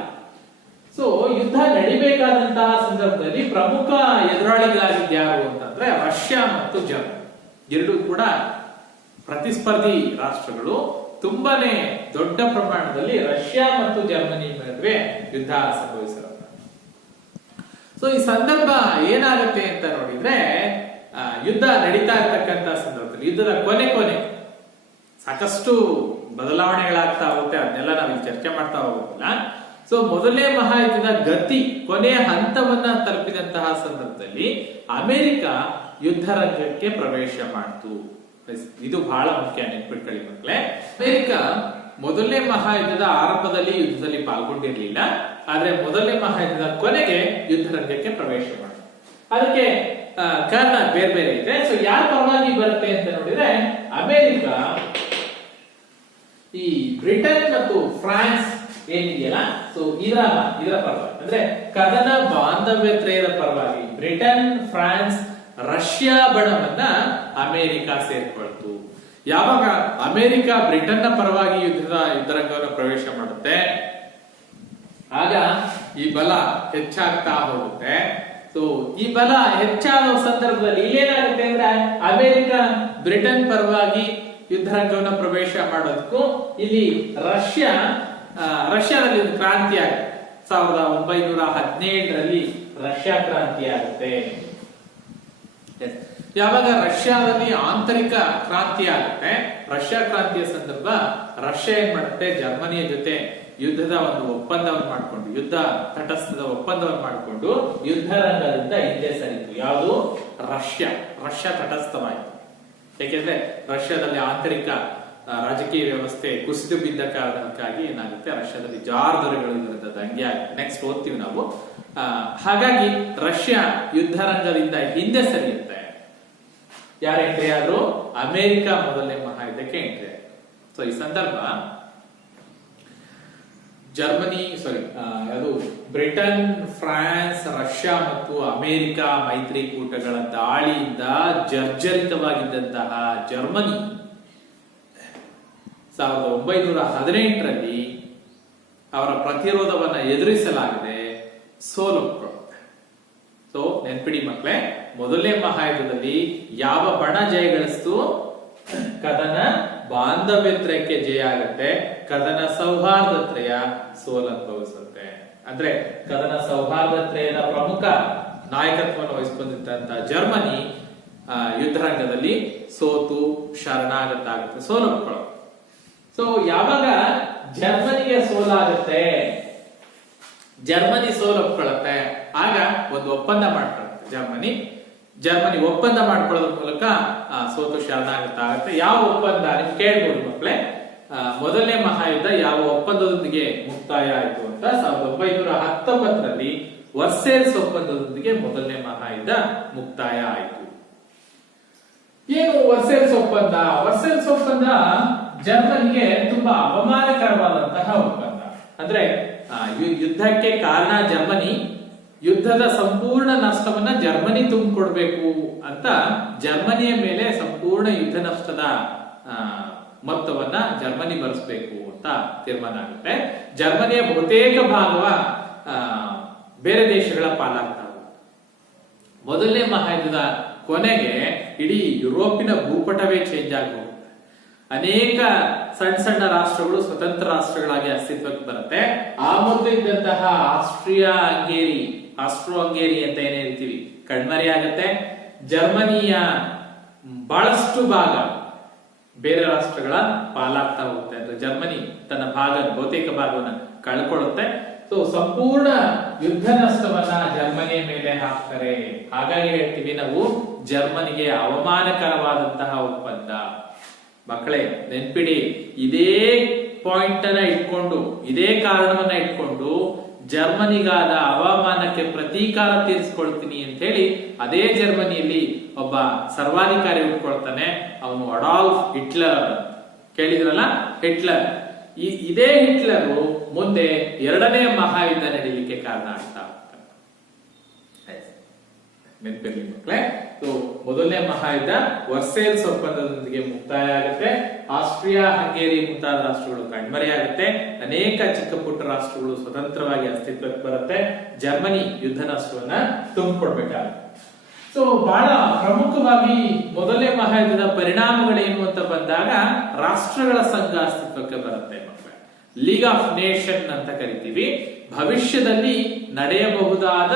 ಸೊ ಯುದ್ಧ ನಡಿಬೇಕಾದಂತಹ ಸಂದರ್ಭದಲ್ಲಿ ಪ್ರಮುಖ ಎದುರಾಳಿಗಳಾಗಿದ್ಯಾರು ಅಂತಂದ್ರೆ ರಷ್ಯಾ ಮತ್ತು ಜರ್ಮನಿ. ಎರಡೂ ಕೂಡ ಪ್ರತಿಸ್ಪರ್ಧಿ ರಾಷ್ಟ್ರಗಳು. ತುಂಬಾನೇ ದೊಡ್ಡ ಪ್ರಮಾಣದಲ್ಲಿ ರಷ್ಯಾ ಮತ್ತು ಜರ್ಮನಿ ನಡುವೆ ಯುದ್ಧ ಸಂಭವಿಸಿರುತ್ತೆ. ಸೊ ಈ ಸಂದರ್ಭ ಏನಾಗುತ್ತೆ ಅಂತ ನೋಡಿದ್ರೆ, ಯುದ್ಧ ನಡೀತಾ ಇರ್ತಕ್ಕಂಥ ಸಂದರ್ಭದಲ್ಲಿ ಯುದ್ಧದ ಕೊನೆ ಸಾಕಷ್ಟು ಬದಲಾವಣೆಗಳಾಗ್ತಾ ಹೋಗುತ್ತೆ. ಅದನ್ನೆಲ್ಲ ನಾವು ಚರ್ಚೆ ಮಾಡ್ತಾ ಹೋಗೋದಿಲ್ಲ. ಸೊ ಮೊದಲನೇ ಮಹಾಯುದ್ಧದ ಗತಿ ಕೊನೆಯ ಹಂತವನ್ನ ತಲುಪಿದಂತಹ ಸಂದರ್ಭದಲ್ಲಿ ಅಮೆರಿಕ ಯುದ್ಧ ರಂಗಕ್ಕೆ ಪ್ರವೇಶ ಮಾಡಿತು. ಇದು ಬಹಳ ಮುಖ್ಯ, ನೆನ್ಪಿಟ್ಕೊಳ್ಳಿ ಮಕ್ಕಳೇ. ಅಮೆರಿಕ ಮೊದಲನೇ ಮಹಾಯುದ್ಧದ ಆರಂಭದಲ್ಲಿ ಯುದ್ಧದಲ್ಲಿ ಪಾಲ್ಗೊಂಡಿರ್ಲಿಲ್ಲ, ಆದ್ರೆ ಮೊದಲನೇ ಮಹಾಯುದ್ಧದ ಕೊನೆಗೆ ಯುದ್ಧ ರಂಗಕ್ಕೆ ಪ್ರವೇಶ ಮಾಡಿತು. ಅದಕ್ಕೆ ಕಾರಣ ಬೇರೆ ಬೇರೆ ಇದೆ. ಸೊ ಯಾರ ಪರವಾಗಿ ಬರುತ್ತೆ ಅಂತ ನೋಡಿದ್ರೆ, ಅಮೆರಿಕ ಈ ಬ್ರಿಟನ್ ಮತ್ತು ಫ್ರಾನ್ಸ್ ಏನಿದೆಯಲ್ಲ, ಸೊ ಇದರ ಪರವಾಗಿ, ಅಂದ್ರೆ ಕದನ ಬಾಂಧವ್ಯತ್ರೆಯದ ಪರವಾಗಿ ಬ್ರಿಟನ್, ಫ್ರಾನ್ಸ್, ರಷ್ಯಾ ಬಣವನ್ನ ಅಮೆರಿಕ ಸೇರ್ಕೊಳ್ತು. ಯಾವಾಗ ಅಮೆರಿಕ ಬ್ರಿಟನ್ನ ಪರವಾಗಿ ಯುದ್ಧರಂಗವನ್ನು ಪ್ರವೇಶ ಮಾಡುತ್ತೆ, ಆಗ ಈ ಬಲ ಹೆಚ್ಚಾಗ್ತಾ ಹೋಗುತ್ತೆ. ಸೊ ಈ ಬಲ ಹೆಚ್ಚಾದ ಸಂದರ್ಭದಲ್ಲಿ ಇಲ್ಲೇನಾಗುತ್ತೆ ಅಂದ್ರೆ, ಅಮೆರಿಕ ಬ್ರಿಟನ್ ಪರವಾಗಿ ಯುದ್ಧರಂಗವನ್ನು ಪ್ರವೇಶ ಮಾಡೋದಕ್ಕೂ ಇಲ್ಲಿ ರಷ್ಯಾದಲ್ಲಿ ಒಂದು ಕ್ರಾಂತಿ ಆಗುತ್ತೆ. 1917ರಲ್ಲಿ ರಷ್ಯಾ ಕ್ರಾಂತಿ ಆಗುತ್ತೆ. ಯಾವಾಗ ರಷ್ಯಾದಲ್ಲಿ ಆಂತರಿಕ ಕ್ರಾಂತಿ ಆಗುತ್ತೆ, ರಷ್ಯಾ ಕ್ರಾಂತಿಯ ಸಂದರ್ಭ ರಷ್ಯಾ ಏನ್ ಮಾಡುತ್ತೆ, ಜರ್ಮನಿಯ ಜೊತೆ ಯುದ್ಧದ ಒಂದು ಒಪ್ಪಂದವನ್ನು ಮಾಡಿಕೊಂಡು, ಯುದ್ಧ ತಟಸ್ಥದ ಒಪ್ಪಂದವನ್ನು ಮಾಡಿಕೊಂಡು ಯುದ್ಧ ರಂಗದಿಂದ ಹಿಂದೆ ಸರಿತು. ಯಾವುದು? ರಷ್ಯಾ ತಟಸ್ಥವಾಯಿತು. ಯಾಕೆಂದ್ರೆ ರಷ್ಯಾದಲ್ಲಿ ಆಂತರಿಕ ರಾಜಕೀಯ ವ್ಯವಸ್ಥೆ ಕುಸಿದು ಬಿದ್ದ ಕಾರಣಕ್ಕಾಗಿ ಏನಾಗುತ್ತೆ, ರಷ್ಯಾದಲ್ಲಿ ಜಾರ್ ದೊರೆಗಳು ಇದರಿಂದ ದಂಗೆ ಆಗುತ್ತೆ. ನೆಕ್ಸ್ಟ್ ಓದ್ತೀವಿ ನಾವು. ಹಾಗಾಗಿ ರಷ್ಯಾ ಯುದ್ಧ ರಂಗದಿಂದ ಹಿಂದೆ ಸರಿಯುತ್ತೆ. ಯಾರು ಎಂಟ್ರಿ ಆದ್ರು? ಅಮೆರಿಕ ಮೊದಲನೇ ಮಹಾಯುದ್ಧಕ್ಕೆ ಎಂಟ್ರಿ ಆಯ್ತು. ಸೊ ಈ ಸಂದರ್ಭ ಜರ್ಮನಿ ಅದು ಬ್ರಿಟನ್, ಫ್ರಾನ್ಸ್, ರಷ್ಯಾ ಮತ್ತು ಅಮೆರಿಕ ಮೈತ್ರಿಕೂಟಗಳ ದಾಳಿಯಿಂದ ಜರ್ಜರಿತವಾಗಿದ್ದಂತಹ ಜರ್ಮನಿ 1918ರಲ್ಲಿ ಅವರ ಪ್ರತಿರೋಧವನ್ನ ಎದುರಿಸಲಾಗದೆ ಸೋಲೊಪ್ಪಿಕೊಳ್ಳುತ್ತೆ. ಸೊ ನೆನ್ಪಿಡಿ ಮಕ್ಕಳೇ, ಮೊದಲನೇ ಮಹಾಯುದ್ಧದಲ್ಲಿ ಯಾವ ಬಣ ಜಯಗಳಿಸ್ತು? ಕದನ ಬಾಂಧವ್ಯತ್ರಯಕ್ಕೆ ಜಯ ಆಗುತ್ತೆ, ಕದನ ಸೌಹಾರ್ದತ್ರಯ ಸೋಲನುಭವಿಸುತ್ತೆ. ಅಂದ್ರೆ ಕದನ ಸೌಹಾರ್ದತ್ರಯದ ಪ್ರಮುಖ ನಾಯಕತ್ವವನ್ನು ವಹಿಸಿಕೊಂಡಿದ್ದಂತಹ ಜರ್ಮನಿ ಯುದ್ಧರಂಗದಲ್ಲಿ ಸೋತು ಶರಣಾಗತ ಆಗುತ್ತೆ, ಸೋಲೊಪ್ಪಿಕೊಳ್ಳುತ್ತೆ. ಸೊ ಯಾವಾಗ ಜರ್ಮನಿಗೆ ಸೋಲಾಗುತ್ತೆ, ಜರ್ಮನಿ ಸೋಲೊಪ್ಪಿಕೊಳ್ಳುತ್ತೆ, ಆಗ ಒಂದು ಒಪ್ಪಂದ ಮಾಡ್ಕೊಳ್ಳುತ್ತೆ ಜರ್ಮನಿ ಒಪ್ಪಂದ ಮಾಡ್ಕೊಳ್ಳೋದ್ರ ಮೂಲಕ ಸೋತು ಶರಣಾಗತ ಆಗುತ್ತೆ. ಯಾವ ಒಪ್ಪಂದ ನೀವು ಕೇಳ್ಬೋದು ಮಕ್ಕಳೇ. ಮೊದಲನೇ ಮಹಾಯುದ್ಧ ಯಾವ ಒಪ್ಪಂದದೊಂದಿಗೆ ಮುಕ್ತಾಯ ಆಯಿತು ಅಂತ 1919ರಲ್ಲಿ ವರ್ಸೇಲ್ಸ್ ಒಪ್ಪಂದದೊಂದಿಗೆ ಮೊದಲನೇ ಮಹಾಯುದ್ಧ ಮುಕ್ತಾಯ ಆಯಿತು. ಏನು ವರ್ಸೇಲ್ಸ್ ಒಪ್ಪಂದ? ವರ್ಸೇಲ್ಸ್ ಒಪ್ಪಂದ ಜರ್ಮನಿಗೆ ತುಂಬಾ ಅವಮಾನಕರವಾದಂತಹ ಒಪ್ಪಂದ. ಅಂದ್ರೆ ಯುದ್ಧಕ್ಕೆ ಕಾರಣ ಜರ್ಮನಿ, ಯುದ್ಧದ ಸಂಪೂರ್ಣ ನಷ್ಟವನ್ನ ಜರ್ಮನಿ ತುಂಬಿಕೊಡ್ಬೇಕು ಅಂತ ಜರ್ಮನಿಯ ಮೇಲೆ ಸಂಪೂರ್ಣ ಯುದ್ಧ ನಷ್ಟದ ಮೊತ್ತವನ್ನ ಜರ್ಮನಿ ಭರಿಸಬೇಕು ಅಂತ ತೀರ್ಮಾನ ಆಗುತ್ತೆ. ಜರ್ಮನಿಯ ಬಹುತೇಕ ಭಾಗವ ಬೇರೆ ದೇಶಗಳ ಪಾಲಾಗ್ತಾವೆ. ಮೊದಲನೇ ಮಹಾಯುದ್ಧದ ಕೊನೆಗೆ ಇಡೀ ಯುರೋಪಿನ ಭೂಪಟವೇ ಚೇಂಜ್ ಆಗಿ ಹೋಗುತ್ತೆ. ಅನೇಕ ಸಣ್ಣ ಸಣ್ಣ ರಾಷ್ಟ್ರಗಳು ಸ್ವತಂತ್ರ ರಾಷ್ಟ್ರಗಳಾಗಿ ಅಸ್ತಿತ್ವಕ್ಕೆ ಬರುತ್ತೆ. ಆ ಮೊದಲು ಇದ್ದಂತಹ ಆಸ್ಟ್ರೋ ಹಂಗೇರಿ ಅಂತ ಏನೇ ಹೇಳ್ತೀವಿ ಕಣ್ಮರೆ ಆಗತ್ತೆ. ಜರ್ಮನಿಯ ಬಹಳಷ್ಟು ಭಾಗ ಬೇರೆ ರಾಷ್ಟ್ರಗಳ ಪಾಲಾಗ್ತಾ ಹೋಗುತ್ತೆ. ಅಂದ್ರೆ ಜರ್ಮನಿ ತನ್ನ ಬಹುತೇಕ ಭಾಗವನ್ನ ಕಳ್ಕೊಳ್ಳುತ್ತೆ. ಸೊ ಸಂಪೂರ್ಣ ಯುದ್ಧ ನಷ್ಟವನ್ನ ಜರ್ಮನಿಯ ಮೇಲೆ ಹಾಕ್ತಾರೆ. ಹಾಗಾಗಿ ಹೇಳ್ತೀವಿ ನಾವು ಜರ್ಮನಿಗೆ ಅವಮಾನಕರವಾದಂತಹ ಒಪ್ಪಂದ. ಮಕ್ಕಳೇ ನೆನ್ಪಿಡಿ, ಇದೇ ಪಾಯಿಂಟ್ ಅನ್ನ ಇಟ್ಕೊಂಡು, ಇದೇ ಕಾರಣವನ್ನ ಇಟ್ಕೊಂಡು ಜರ್ಮನಿಗಾದ ಅವಮಾನಕ್ಕೆ ಪ್ರತೀಕಾರ ತೀರಿಸ್ಕೊಳ್ತೀನಿ ಅಂತ ಹೇಳಿ ಅದೇ ಜರ್ಮನಿಯಲ್ಲಿ ಒಬ್ಬ ಸರ್ವಾಧಿಕಾರಿ ಉಟ್ಕೊಳ್ತಾನೆ. ಅವನು ಅಡಾಲ್ಫ್ ಹಿಟ್ಲರ್. ಕೇಳಿದ್ರಲ್ಲ, ಹಿಟ್ಲರ್. ಇದೇ ಹಿಟ್ಲರು ಮುಂದೆ ಎರಡನೇ ಮಹಾಯುದ್ಧ ನಡೀಲಿಕ್ಕೆ ಕಾರಣ ಆಗ್ತಾ ನೆನಪಿರ್ಲಿ ಮಕ್ಕಳೇ. ಮೊದಲನೇ ಮಹಾಯುದ್ಧ ವರ್ಸೇಲ್ಸ್ ಒಪ್ಪಂದದೊಂದಿಗೆ ಮುಕ್ತಾಯ ಆಗುತ್ತೆ. ಆಸ್ಟ್ರಿಯಾ ಹಂಗೇರಿ ಮುಂತಾದ ರಾಷ್ಟ್ರಗಳು ಕಣ್ಮರೆಯಾಗುತ್ತೆ. ಅನೇಕ ಚಿಕ್ಕ ಪುಟ್ಟ ರಾಷ್ಟ್ರಗಳು ಸ್ವತಂತ್ರವಾಗಿ ಅಸ್ತಿತ್ವಕ್ಕೆ ಬರುತ್ತೆ. ಜರ್ಮನಿ ಯುದ್ಧ ನಷ್ಟವನ್ನ ತುಂಬಿಕೊಡ್ಬೇಕಾಗುತ್ತೆ. ಸೊ ಬಹಳ ಪ್ರಮುಖವಾಗಿ ಮೊದಲನೇ ಮಹಾಯುದ್ಧದ ಪರಿಣಾಮಗಳೇನು ಅಂತ ಬಂದಾಗ ರಾಷ್ಟ್ರಗಳ ಸಂಘ ಅಸ್ತಿತ್ವಕ್ಕೆ ಬರುತ್ತೆ ಮಕ್ಕಳೇ. ಲೀಗ್ ಆಫ್ ನೇಷನ್ ಅಂತ ಕರಿತೀವಿ. ಭವಿಷ್ಯದಲ್ಲಿ ನಡೆಯಬಹುದಾದ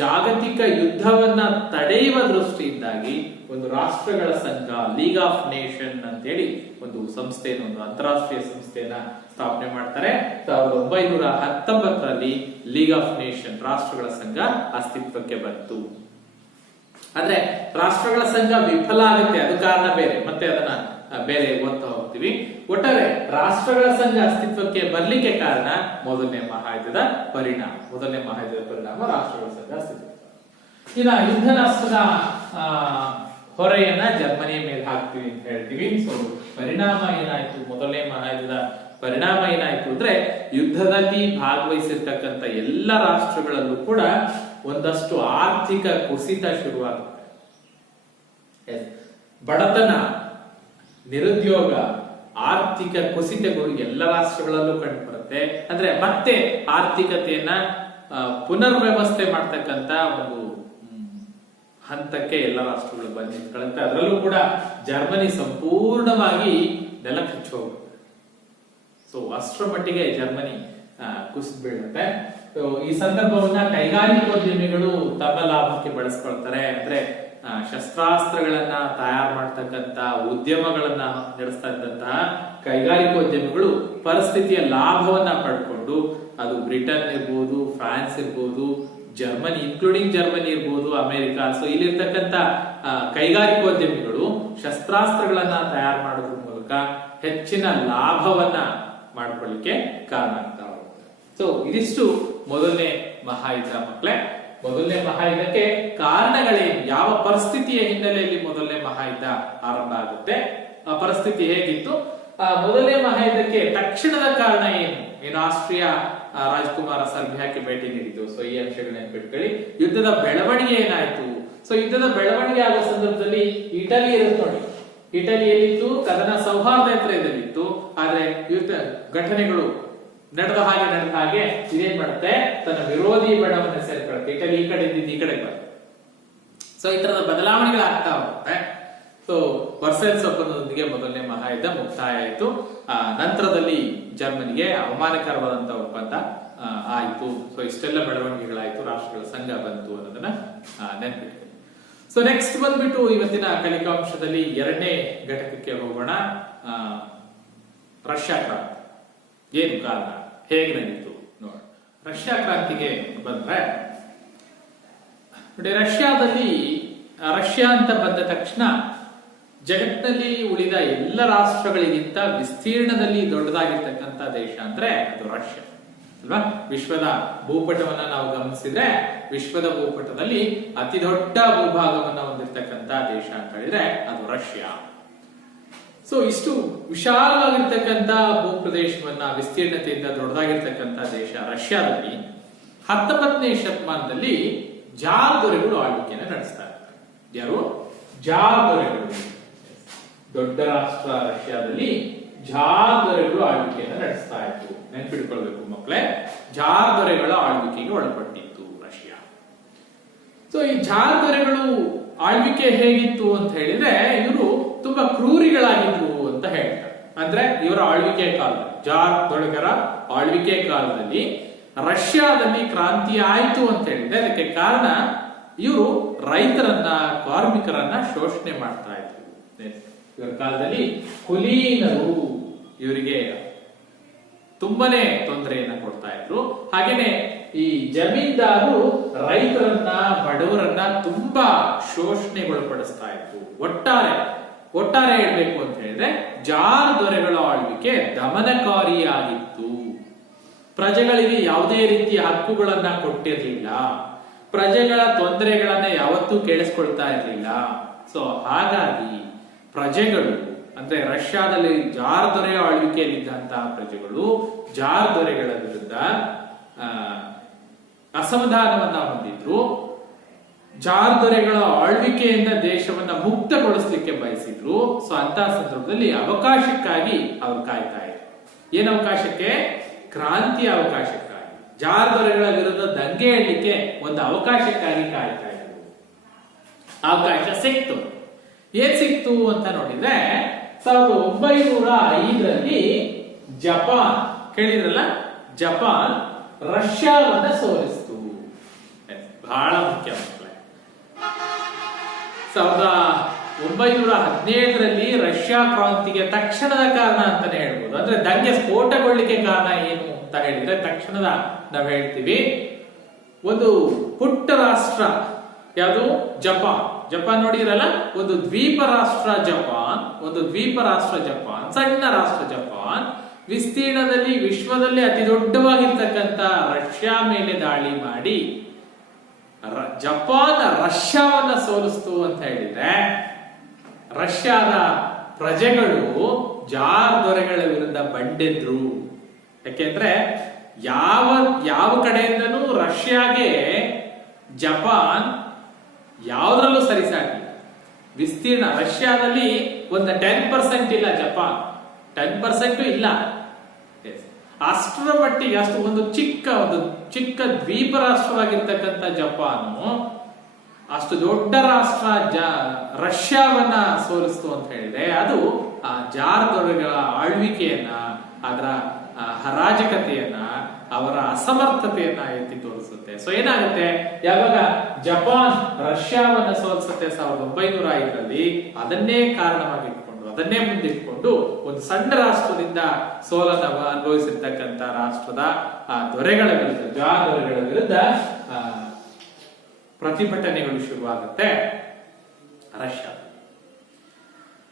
ಜಾಗತಿಕ ಯುದ್ಧವನ್ನ ತಡೆಯುವ ದೃಷ್ಟಿಯಿಂದಾಗಿ ಒಂದು ರಾಷ್ಟ್ರಗಳ ಸಂಘ ಲೀಗ್ ಆಫ್ ನೇಷನ್ ಅಂತೇಳಿ ಒಂದು ಸಂಸ್ಥೆಯನ್ನು, ಒಂದು ಅಂತಾರಾಷ್ಟ್ರೀಯ ಸಂಸ್ಥೆಯನ್ನ ಸ್ಥಾಪನೆ ಮಾಡ್ತಾರೆ. 1919ರಲ್ಲಿ ಲೀಗ್ ಆಫ್ ನೇಷನ್ ರಾಷ್ಟ್ರಗಳ ಸಂಘ ಅಸ್ತಿತ್ವಕ್ಕೆ ಬಂತು. ಆದ್ರೆ ರಾಷ್ಟ್ರಗಳ ಸಂಘ ವಿಫಲ ಆಗುತ್ತೆ, ಅದು ಕಾರಣ ಬೇರೆ, ಮತ್ತೆ ಅದನ್ನ ಬೇರೆ ಓದ್ತಾ ಹೋಗ್ತೀವಿ. ಒಟ್ಟಾರೆ ರಾಷ್ಟ್ರಗಳ ಸಂಘ ಅಸ್ತಿತ್ವಕ್ಕೆ ಬರ್ಲಿಕ್ಕೆ ಕಾರಣ ಮೊದಲನೇ ಮಹಾಯುದ್ಧದ ಪರಿಣಾಮ. ರಾಷ್ಟ್ರಗಳ ಸಂಘ ಅಸ್ತಿತ್ವ. ಇನ್ನ ಯುದ್ಧ ನಷ್ಟದ ಹೊರೆಯನ್ನ ಜರ್ಮನಿಯ ಮೇಲೆ ಹಾಕ್ತೀವಿ ಅಂತ ಹೇಳ್ತೀವಿ. ಸೊ ಪರಿಣಾಮ ಏನಾಯ್ತು? ಮೊದಲನೇ ಮಹಾಯುದ್ಧದ ಪರಿಣಾಮ ಏನಾಯ್ತು ಅಂದ್ರೆ ಯುದ್ಧದಲ್ಲಿ ಭಾಗವಹಿಸಿರ್ತಕ್ಕಂಥ ಎಲ್ಲ ರಾಷ್ಟ್ರಗಳಲ್ಲೂ ಕೂಡ ಒಂದಷ್ಟು ಆರ್ಥಿಕ ಕುಸಿತ ಶುರುವಾಗುತ್ತೆ. ಬಡತನ, ನಿರುದ್ಯೋಗ, ಆರ್ಥಿಕ ಕುಸಿತಗಳು ಎಲ್ಲ ರಾಷ್ಟ್ರಗಳಲ್ಲೂ ಕಂಡು ಬರುತ್ತೆ. ಅಂದ್ರೆ ಮತ್ತೆ ಆರ್ಥಿಕತೆಯನ್ನ ಪುನರ್ವ್ಯವಸ್ಥೆ ಮಾಡ್ತಕ್ಕಂತ ಒಂದು ಹಂತಕ್ಕೆ ಎಲ್ಲ ರಾಷ್ಟ್ರಗಳು ಬಂದು ನಿಂತ್ಕೊಳ್ಳುತ್ತೆ. ಅದರಲ್ಲೂ ಕೂಡ ಜರ್ಮನಿ ಸಂಪೂರ್ಣವಾಗಿ ನೆಲಕಚ್ಚಿ ಹೋಗುತ್ತೆ. ಸೊ ಅಷ್ಟರ ಮಟ್ಟಿಗೆ ಜರ್ಮನಿ ಕುಸಿದು ಬೀಳುತ್ತೆ. ಈ ಸಂದರ್ಭವನ್ನ ಕೈಗಾರಿಕೋದ್ಯಮಿಗಳು ತಮ್ಮ ಲಾಭಕ್ಕೆ ಬಳಸ್ಕೊಳ್ತಾರೆ. ಅಂದ್ರೆ ಶಸ್ತ್ರಾಸ್ತ್ರಗಳನ್ನ ತಯಾರು ಮಾಡ್ತಕ್ಕಂತ ಉದ್ಯಮಗಳನ್ನ ನಡೆಸ್ತಾ ಇದ್ದಂತಹ ಕೈಗಾರಿಕೋದ್ಯಮಿಗಳು ಪರಿಸ್ಥಿತಿಯ ಲಾಭವನ್ನ ಪಡ್ಕೊಂಡು, ಅದು ಬ್ರಿಟನ್ ಇರ್ಬೋದು, ಫ್ರಾನ್ಸ್ ಇರ್ಬೋದು, ಜರ್ಮನಿ ಇನ್ಕ್ಲೂಡಿಂಗ್ ಜರ್ಮನಿ ಇರ್ಬೋದು, ಅಮೆರಿಕ, ಸೊ ಇಲ್ಲಿರ್ತಕ್ಕಂಥ ಕೈಗಾರಿಕೋದ್ಯಮಿಗಳು ಶಸ್ತ್ರಾಸ್ತ್ರಗಳನ್ನ ತಯಾರು ಮಾಡೋದ್ರ ಮೂಲಕ ಹೆಚ್ಚಿನ ಲಾಭವನ್ನ ಮಾಡ್ಕೊಳ್ಳಿಕ್ಕೆ ಕಾರಣ ಆಗ್ತಾ ಹೋಗುತ್ತೆ. ಸೊ ಇದಿಷ್ಟು ಮೊದಲನೇ ಮಹಾಯುದ್ಧ ಮಕ್ಕಳೇ. ಮೊದಲನೇ ಮಹಾಯುದ್ಧಕ್ಕೆ ಕಾರಣಗಳೇನು, ಯಾವ ಪರಿಸ್ಥಿತಿಯ ಹಿನ್ನೆಲೆಯಲ್ಲಿ ಮೊದಲನೇ ಮಹಾಯುದ್ಧ ಆರಂಭ ಆಗುತ್ತೆ, ಆ ಪರಿಸ್ಥಿತಿ ಹೇಗಿತ್ತು, ಮೊದಲನೇ ಮಹಾಯುದ್ಧಕ್ಕೆ ತಕ್ಷಣದ ಕಾರಣ ಏನು, ಆಸ್ಟ್ರಿಯಾ ರಾಜ್ಕುಮಾರ ಸರ್ಬಿಯಾಕ್ಕೆ ಭೇಟಿ ನೀಡಿದ್ದು. ಸೊ ಈ ಅಂಶಗಳನ್ನ ನೆನ್ಪಿಟ್ಕೊಳ್ಳಿ. ಯುದ್ಧದ ಬೆಳವಣಿಗೆ ಏನಾಯ್ತು? ಸೊ ಯುದ್ಧದ ಬೆಳವಣಿಗೆ ಆಗೋ ಸಂದರ್ಭದಲ್ಲಿ ಇಟಲಿ ಇರುತ್ತೆ ನೋಡಿ. ಇಟಲಿಯಲ್ಲಿತ್ತು, ಕದನ ಸೌಹಾರ್ದತೆಯಲ್ಲಿತ್ತು. ಆದ್ರೆ ಯುದ್ಧ ಘಟನೆಗಳು ನಡೆದ ಹಾಗೆ ಇದೇನ್ ಮಾಡುತ್ತೆ, ತನ್ನ ವಿರೋಧಿ ಬಣವನ್ನ ಸೇರ್ಕೊಳ್ಳುತ್ತೆ. ಇಟಲಿ ಈ ಕಡೆ ಇದ್ದಿದ್ದು ಈ ಕಡೆ ಬರುತ್ತೆ. ಸೊ ಈ ತರದ ಬದಲಾವಣೆಗಳಾಗ್ತಾ ಹೋಗುತ್ತೆ. ಸೊ ವರ್ಸೈಲ್ಸ್ ಒಪ್ಪಂದದೊಂದಿಗೆ ಮೊದಲನೇ ಮಹಾಯುದ್ಧ ಮುಕ್ತಾಯ ಆಯಿತು. ನಂತರದಲ್ಲಿ ಜರ್ಮನಿಗೆ ಅವಮಾನಕರವಾದಂತಹ ಒಪ್ಪಂದ ಆಯಿತು. ಸೊ ಇಷ್ಟೆಲ್ಲ ಬೆಳವಣಿಗೆಗಳಾಯ್ತು, ರಾಷ್ಟ್ರಗಳ ಸಂಘ ಬಂತು ಅನ್ನೋದನ್ನ ನೆನ್ಪಿಟ್ಕೊಳ್ಳಿ. ಸೊ ನೆಕ್ಸ್ಟ್ ಬಂದ್ಬಿಟ್ಟು ಇವತ್ತಿನ ಕಲಿಕಾಂಶದಲ್ಲಿ ಎರಡನೇ ಘಟಕಕ್ಕೆ ಹೋಗೋಣ. ರಷ್ಯಾ ಕ್ರಾಂತಿ ಏನು ಕಾರಣ, ಹೇಗೆ ನಡೀತು ನೋಡ. ರಷ್ಯಾ ಕ್ರಾಂತಿಗೆ ಬಂದ್ರೆ ನೋಡಿ, ರಷ್ಯಾ ಅಂತ ಬಂದ ತಕ್ಷಣ ಜಗತ್ತಿನಲ್ಲಿ ಉಳಿದ ಎಲ್ಲ ರಾಷ್ಟ್ರಗಳಿಗಿಂತ ವಿಸ್ತೀರ್ಣದಲ್ಲಿ ದೊಡ್ಡದಾಗಿರ್ತಕ್ಕಂಥ ದೇಶ ಅಂದ್ರೆ ಅದು ರಷ್ಯಾ ಅಲ್ವಾ. ವಿಶ್ವದ ಭೂಪಟವನ್ನ ನಾವು ಗಮನಿಸಿದ್ರೆ, ವಿಶ್ವದ ಭೂಪಟದಲ್ಲಿ ಅತಿ ದೊಡ್ಡ ಭೂಭಾಗವನ್ನ ಹೊಂದಿರತಕ್ಕಂತ ದೇಶ ಅಂತ ಹೇಳಿದ್ರೆ ಅದು ರಷ್ಯಾ. ಸೊ ಇಷ್ಟು ವಿಶಾಲವಾಗಿರ್ತಕ್ಕಂಥ ಭೂಪ್ರದೇಶವನ್ನ ವಿಸ್ತೀರ್ಣತೆಯಿಂದ ದೊಡ್ಡದಾಗಿರ್ತಕ್ಕಂಥ ದೇಶ ರಷ್ಯಾದಲ್ಲಿ 19ನೇ ಶತಮಾನದಲ್ಲಿ ಜಾರ್ ದೊರೆಗಳು ಆಳ್ವಿಕೆಯನ್ನು ನಡೆಸ್ತಾ ಇರ್ತಾರೆ. ಯಾರು? ಜಾರ್ ದೊರೆಗಳು. ದೊಡ್ಡ ರಾಷ್ಟ್ರ ರಷ್ಯಾದಲ್ಲಿ ಜಾರ್ ದೊರೆಗಳು ಆಳ್ವಿಕೆಯನ್ನು ನಡೆಸ್ತಾ ಇತ್ತು. ನೆನ್ಪಿಟ್ಕೊಳ್ಬೇಕು ಮಕ್ಕಳೇ, ಜಾರ್ ದೊರೆಗಳ ಆಳ್ವಿಕೆಗೆ ಒಳಪಟ್ಟಿತ್ತು ರಷ್ಯಾ. ಸೊ ಈ ಜಾರ್ ದೊರೆಗಳು ಆಳ್ವಿಕೆ ಹೇಗಿತ್ತು ಅಂತ ಹೇಳಿದ್ರೆ, ಇವರು ತುಂಬಾ ಕ್ರೂರಿಗಳಾಗಿದ್ರು ಅಂತ ಹೇಳ್ತಾರೆ. ಅಂದ್ರೆ ಇವರ ಆಳ್ವಿಕೆ ಕಾಲ, ಜಾರ್ ದೊರೆಗಳ ಆಳ್ವಿಕೆ ಕಾಲದಲ್ಲಿ ರಷ್ಯಾದಲ್ಲಿ ಕ್ರಾಂತಿ ಆಯ್ತು ಅಂತ ಹೇಳಿದ್ರೆ ಅದಕ್ಕೆ ಕಾರಣ ಇವರು ರೈತರನ್ನ, ಕಾರ್ಮಿಕರನ್ನ ಶೋಷಣೆ ಮಾಡ್ತಾ ಇದ್ರು. ಇವರ ಕಾಲದಲ್ಲಿ ಕುಲೀನರು ಇವರಿಗೆ ತುಂಬಾನೇ ತೊಂದರೆಯನ್ನ ಕೊಡ್ತಾ ಇದ್ರು. ಹಾಗೇನೆ ಈ ಜಮೀನ್ದಾರು ರೈತರನ್ನ, ಬಡವರನ್ನ ತುಂಬಾ ಶೋಷಣೆಗೊಳಪಡಿಸ್ತಾ ಇದ್ರು. ಒಟ್ಟಾರೆ ಹೇಳ್ಬೇಕು ಅಂತ ಹೇಳಿದ್ರೆ ಜಾರ್ ದೊರೆಗಳ ಆಳ್ವಿಕೆ ದಮನಕಾರಿಯಾಗಿತ್ತು. ಪ್ರಜೆಗಳಿಗೆ ಯಾವುದೇ ರೀತಿಯ ಹಕ್ಕುಗಳನ್ನ ಕೊಟ್ಟಿರಲಿಲ್ಲ. ಪ್ರಜೆಗಳ ತೊಂದರೆಗಳನ್ನ ಯಾವತ್ತೂ ಕೇಳಿಸ್ಕೊಳ್ತಾ ಇರಲಿಲ್ಲ. ಸೊ ಹಾಗಾಗಿ ಪ್ರಜೆಗಳು ಅಂದ್ರೆ ರಷ್ಯಾದಲ್ಲಿ ಜಾರ್ ದೊರೆಯ ಆಳ್ವಿಕೆಯಲ್ಲಿದ್ದಂತಹ ಪ್ರಜೆಗಳು ಜಾರ್ ದೊರೆಗಳ ವಿರುದ್ಧ ಅಸಮಾಧಾನವನ್ನ ಹೊಂದಿದ್ರು. ಜಾರ್ ದೊರೆಗಳ ಆಳ್ವಿಕೆಯಿಂದ ದೇಶವನ್ನ ಮುಕ್ತಗೊಳಿಸಲಿಕ್ಕೆ ಬಯಸಿದ್ರು. ಸೊ ಅಂತ ಸಂದರ್ಭದಲ್ಲಿ ಅವಕಾಶಕ್ಕಾಗಿ ಅವರು ಕಾಯ್ತಾ ಇದ್ರು. ಏನ್ ಅವಕಾಶಕ್ಕೆ? ಕ್ರಾಂತಿಯ ಅವಕಾಶಕ್ಕಾಗಿ, ಜಾರ್ ದೊರೆಗಳ ವಿರುದ್ಧ ದಂಗೆ ಏಳಲಿಕ್ಕೆ ಒಂದು ಅವಕಾಶಕ್ಕಾಗಿ ಕಾಯ್ತಾ ಇದ್ರು. ಅವಕಾಶ ಸಿಕ್ತು. ಏನ್ ಸಿಕ್ತು ಅಂತ ನೋಡಿದ್ರೆ 1905ರಲ್ಲಿ ಜಪಾನ್, ಕೇಳಿದ್ರಲ್ಲ, ಜಪಾನ್ ರಷ್ಯಾವನ್ನ ಸೋಲಿಸ್ತು. ಬಹಳ ಮುಖ್ಯ ಮಕ್ಕಳೇ. 1917ರಲ್ಲಿ ರಷ್ಯಾ ಕ್ರಾಂತಿಗೆ ತಕ್ಷಣದ ಕಾರಣ ಅಂತಾನೆ ಹೇಳ್ಬೋದು. ಅಂದ್ರೆ ದಂಗೆ ಸ್ಫೋಟಗೊಳ್ಳಿಕ್ಕೆ ಕಾರಣ ಏನು ಅಂತ ಹೇಳಿದ್ರೆ ತಕ್ಷಣದ ನಾವು ಹೇಳ್ತೀವಿ, ಒಂದು ಪುಟ್ಟ ರಾಷ್ಟ್ರ ಯಾವುದು? ಜಪಾನ್. ಜಪಾನ್ ನೋಡಿರಲ್ಲ, ಒಂದು ದ್ವೀಪ ರಾಷ್ಟ್ರ ಜಪಾನ್, ಸಣ್ಣ ರಾಷ್ಟ್ರ ಜಪಾನ್ ವಿಸ್ತೀರ್ಣದಲ್ಲಿ ವಿಶ್ವದಲ್ಲಿ ಅತಿ ದೊಡ್ಡವಾಗಿರ್ತಕ್ಕಂಥ ರಷ್ಯಾ ಮೇಲೆ ದಾಳಿ ಮಾಡಿ ಜಪಾನ್ ರಷ್ಯಾವನ್ನ ಸೋಲಿಸ್ತು ಅಂತ ಹೇಳಿದ್ರೆ, ರಷ್ಯಾದ ಪ್ರಜೆಗಳು ಜಾರ್ ದೊರೆಗಳ ವಿರುದ್ಧ ಬಂಡೆದ್ರು. ಯಾಕೆಂದ್ರೆ ಯಾವ ಕಡೆಯಿಂದನೂ ರಷ್ಯಾಗೆ ಜಪಾನ್ ಯಾವುದ್ರಲ್ಲೂ ಸರಿಸಾಗಿಲ್ಲ. ವಿಸ್ತೀರ್ಣ ರಷ್ಯಾದಲ್ಲಿ ಒಂದು 10% ಇಲ್ಲ, ಜಪಾನ್ 10% ಇಲ್ಲ. ಅಷ್ಟರ ಮಟ್ಟಿಗೆ ಅಷ್ಟು ಒಂದು ಚಿಕ್ಕ ದ್ವೀಪ ರಾಷ್ಟ್ರವಾಗಿರ್ತಕ್ಕಂಥ ಜಪಾನು ಅಷ್ಟು ದೊಡ್ಡ ರಾಷ್ಟ್ರ ರಷ್ಯಾವನ್ನ ಸೋಲಿಸ್ತು ಅಂತ ಹೇಳಿದ್ರೆ ಅದು ಆ ಜಾರ್ ದೊರೆಗಳ ಆಳ್ವಿಕೆಯನ್ನ, ಅದರ ಅರಾಜಕತೆಯನ್ನ, ಅವರ ಅಸಮರ್ಥತೆಯನ್ನ ಎತ್ತಿ ತೋರಿಸುತ್ತೆ. ಸೊ ಏನಾಗುತ್ತೆ, ಯಾವಾಗ ಜಪಾನ್ ರಷ್ಯಾವನ್ನ ಸೋಲಿಸುತ್ತೆ 1905ರಲ್ಲಿ, ಅದನ್ನೇ ಕಾರಣವಾಗಿಟ್ಕೊಂಡು, ಅದನ್ನೇ ಮುಂದಿಟ್ಕೊಂಡು ಒಂದು ಸಣ್ಣ ರಾಷ್ಟ್ರದಿಂದ ಸೋಲನ್ನ ಅನುಭವಿಸಿರ್ತಕ್ಕಂಥ ರಾಷ್ಟ್ರದ ದೊರೆಗಳ ವಿರುದ್ಧ, ಜಾರ್ ದೊರೆಗಳ ವಿರುದ್ಧ ಪ್ರತಿಭಟನೆಗಳು ಶುರುವಾಗುತ್ತೆ.